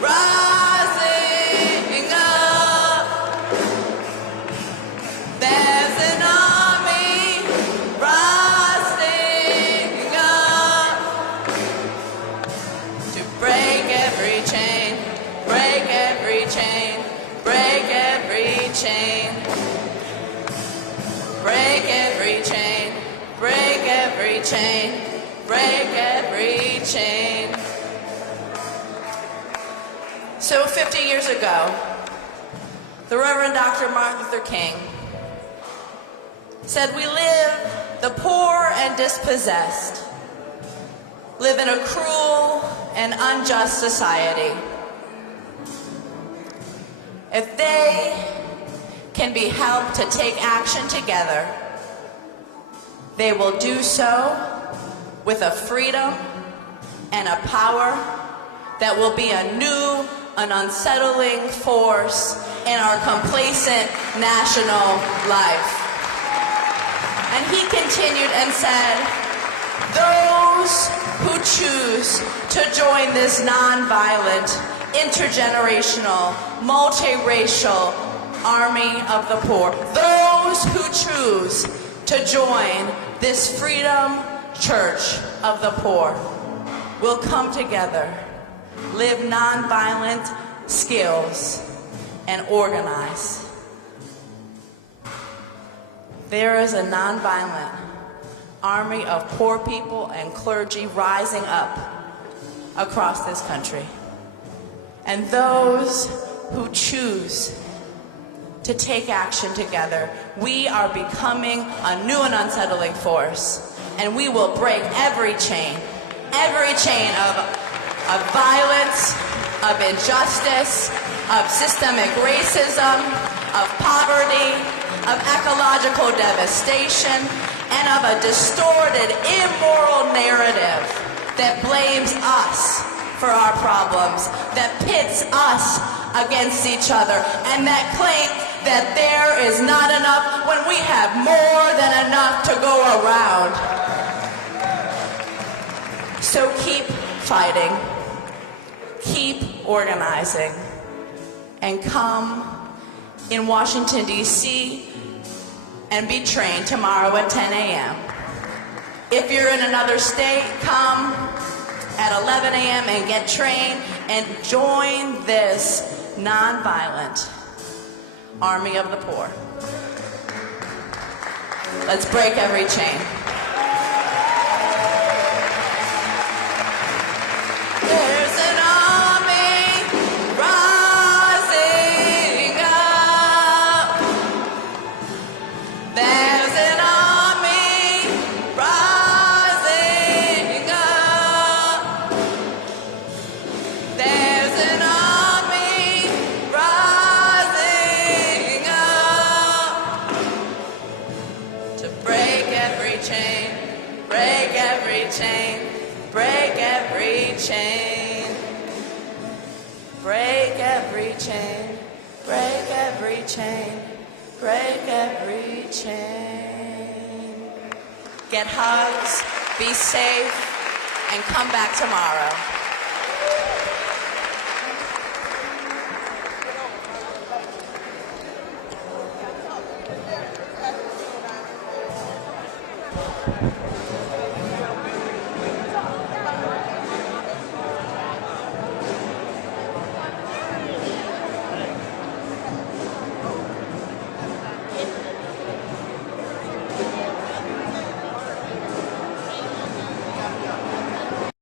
rising up. There's an army rising up to break every chain, break every chain, break every chain, break every chain, break every chain, break every chain. So 50 years ago, the Reverend Dr. Martin Luther King said, we live, the poor and dispossessed, live in a cruel and unjust society. If they can be helped to take action together, they will do so with a freedom and a power that will be a new and unsettling force in our complacent national life. And he continued and said, those who choose to join this nonviolent, intergenerational, multiracial army of the poor, those who choose to join this freedom church of the poor will come together, live nonviolent skills, and organize. There is a nonviolent army of poor people and clergy rising up across this country. And those who choose to take action together, we are becoming a new and unsettling force. And we will break every chain of violence, of injustice, of systemic racism, of poverty, of ecological devastation, and of a distorted, immoral narrative that blames us for our problems, that pits us against each other, and that claims that there is not enough when we have more than enough to go around. So keep fighting, keep organizing, and come in Washington, D.C., and be trained tomorrow at 10 a.m. If you're in another state, come at 11 a.m. and get trained and join this nonviolent army of the poor. Let's break every chain. every chain, break every chain, break every chain. Get hugs, be safe, and come back tomorrow.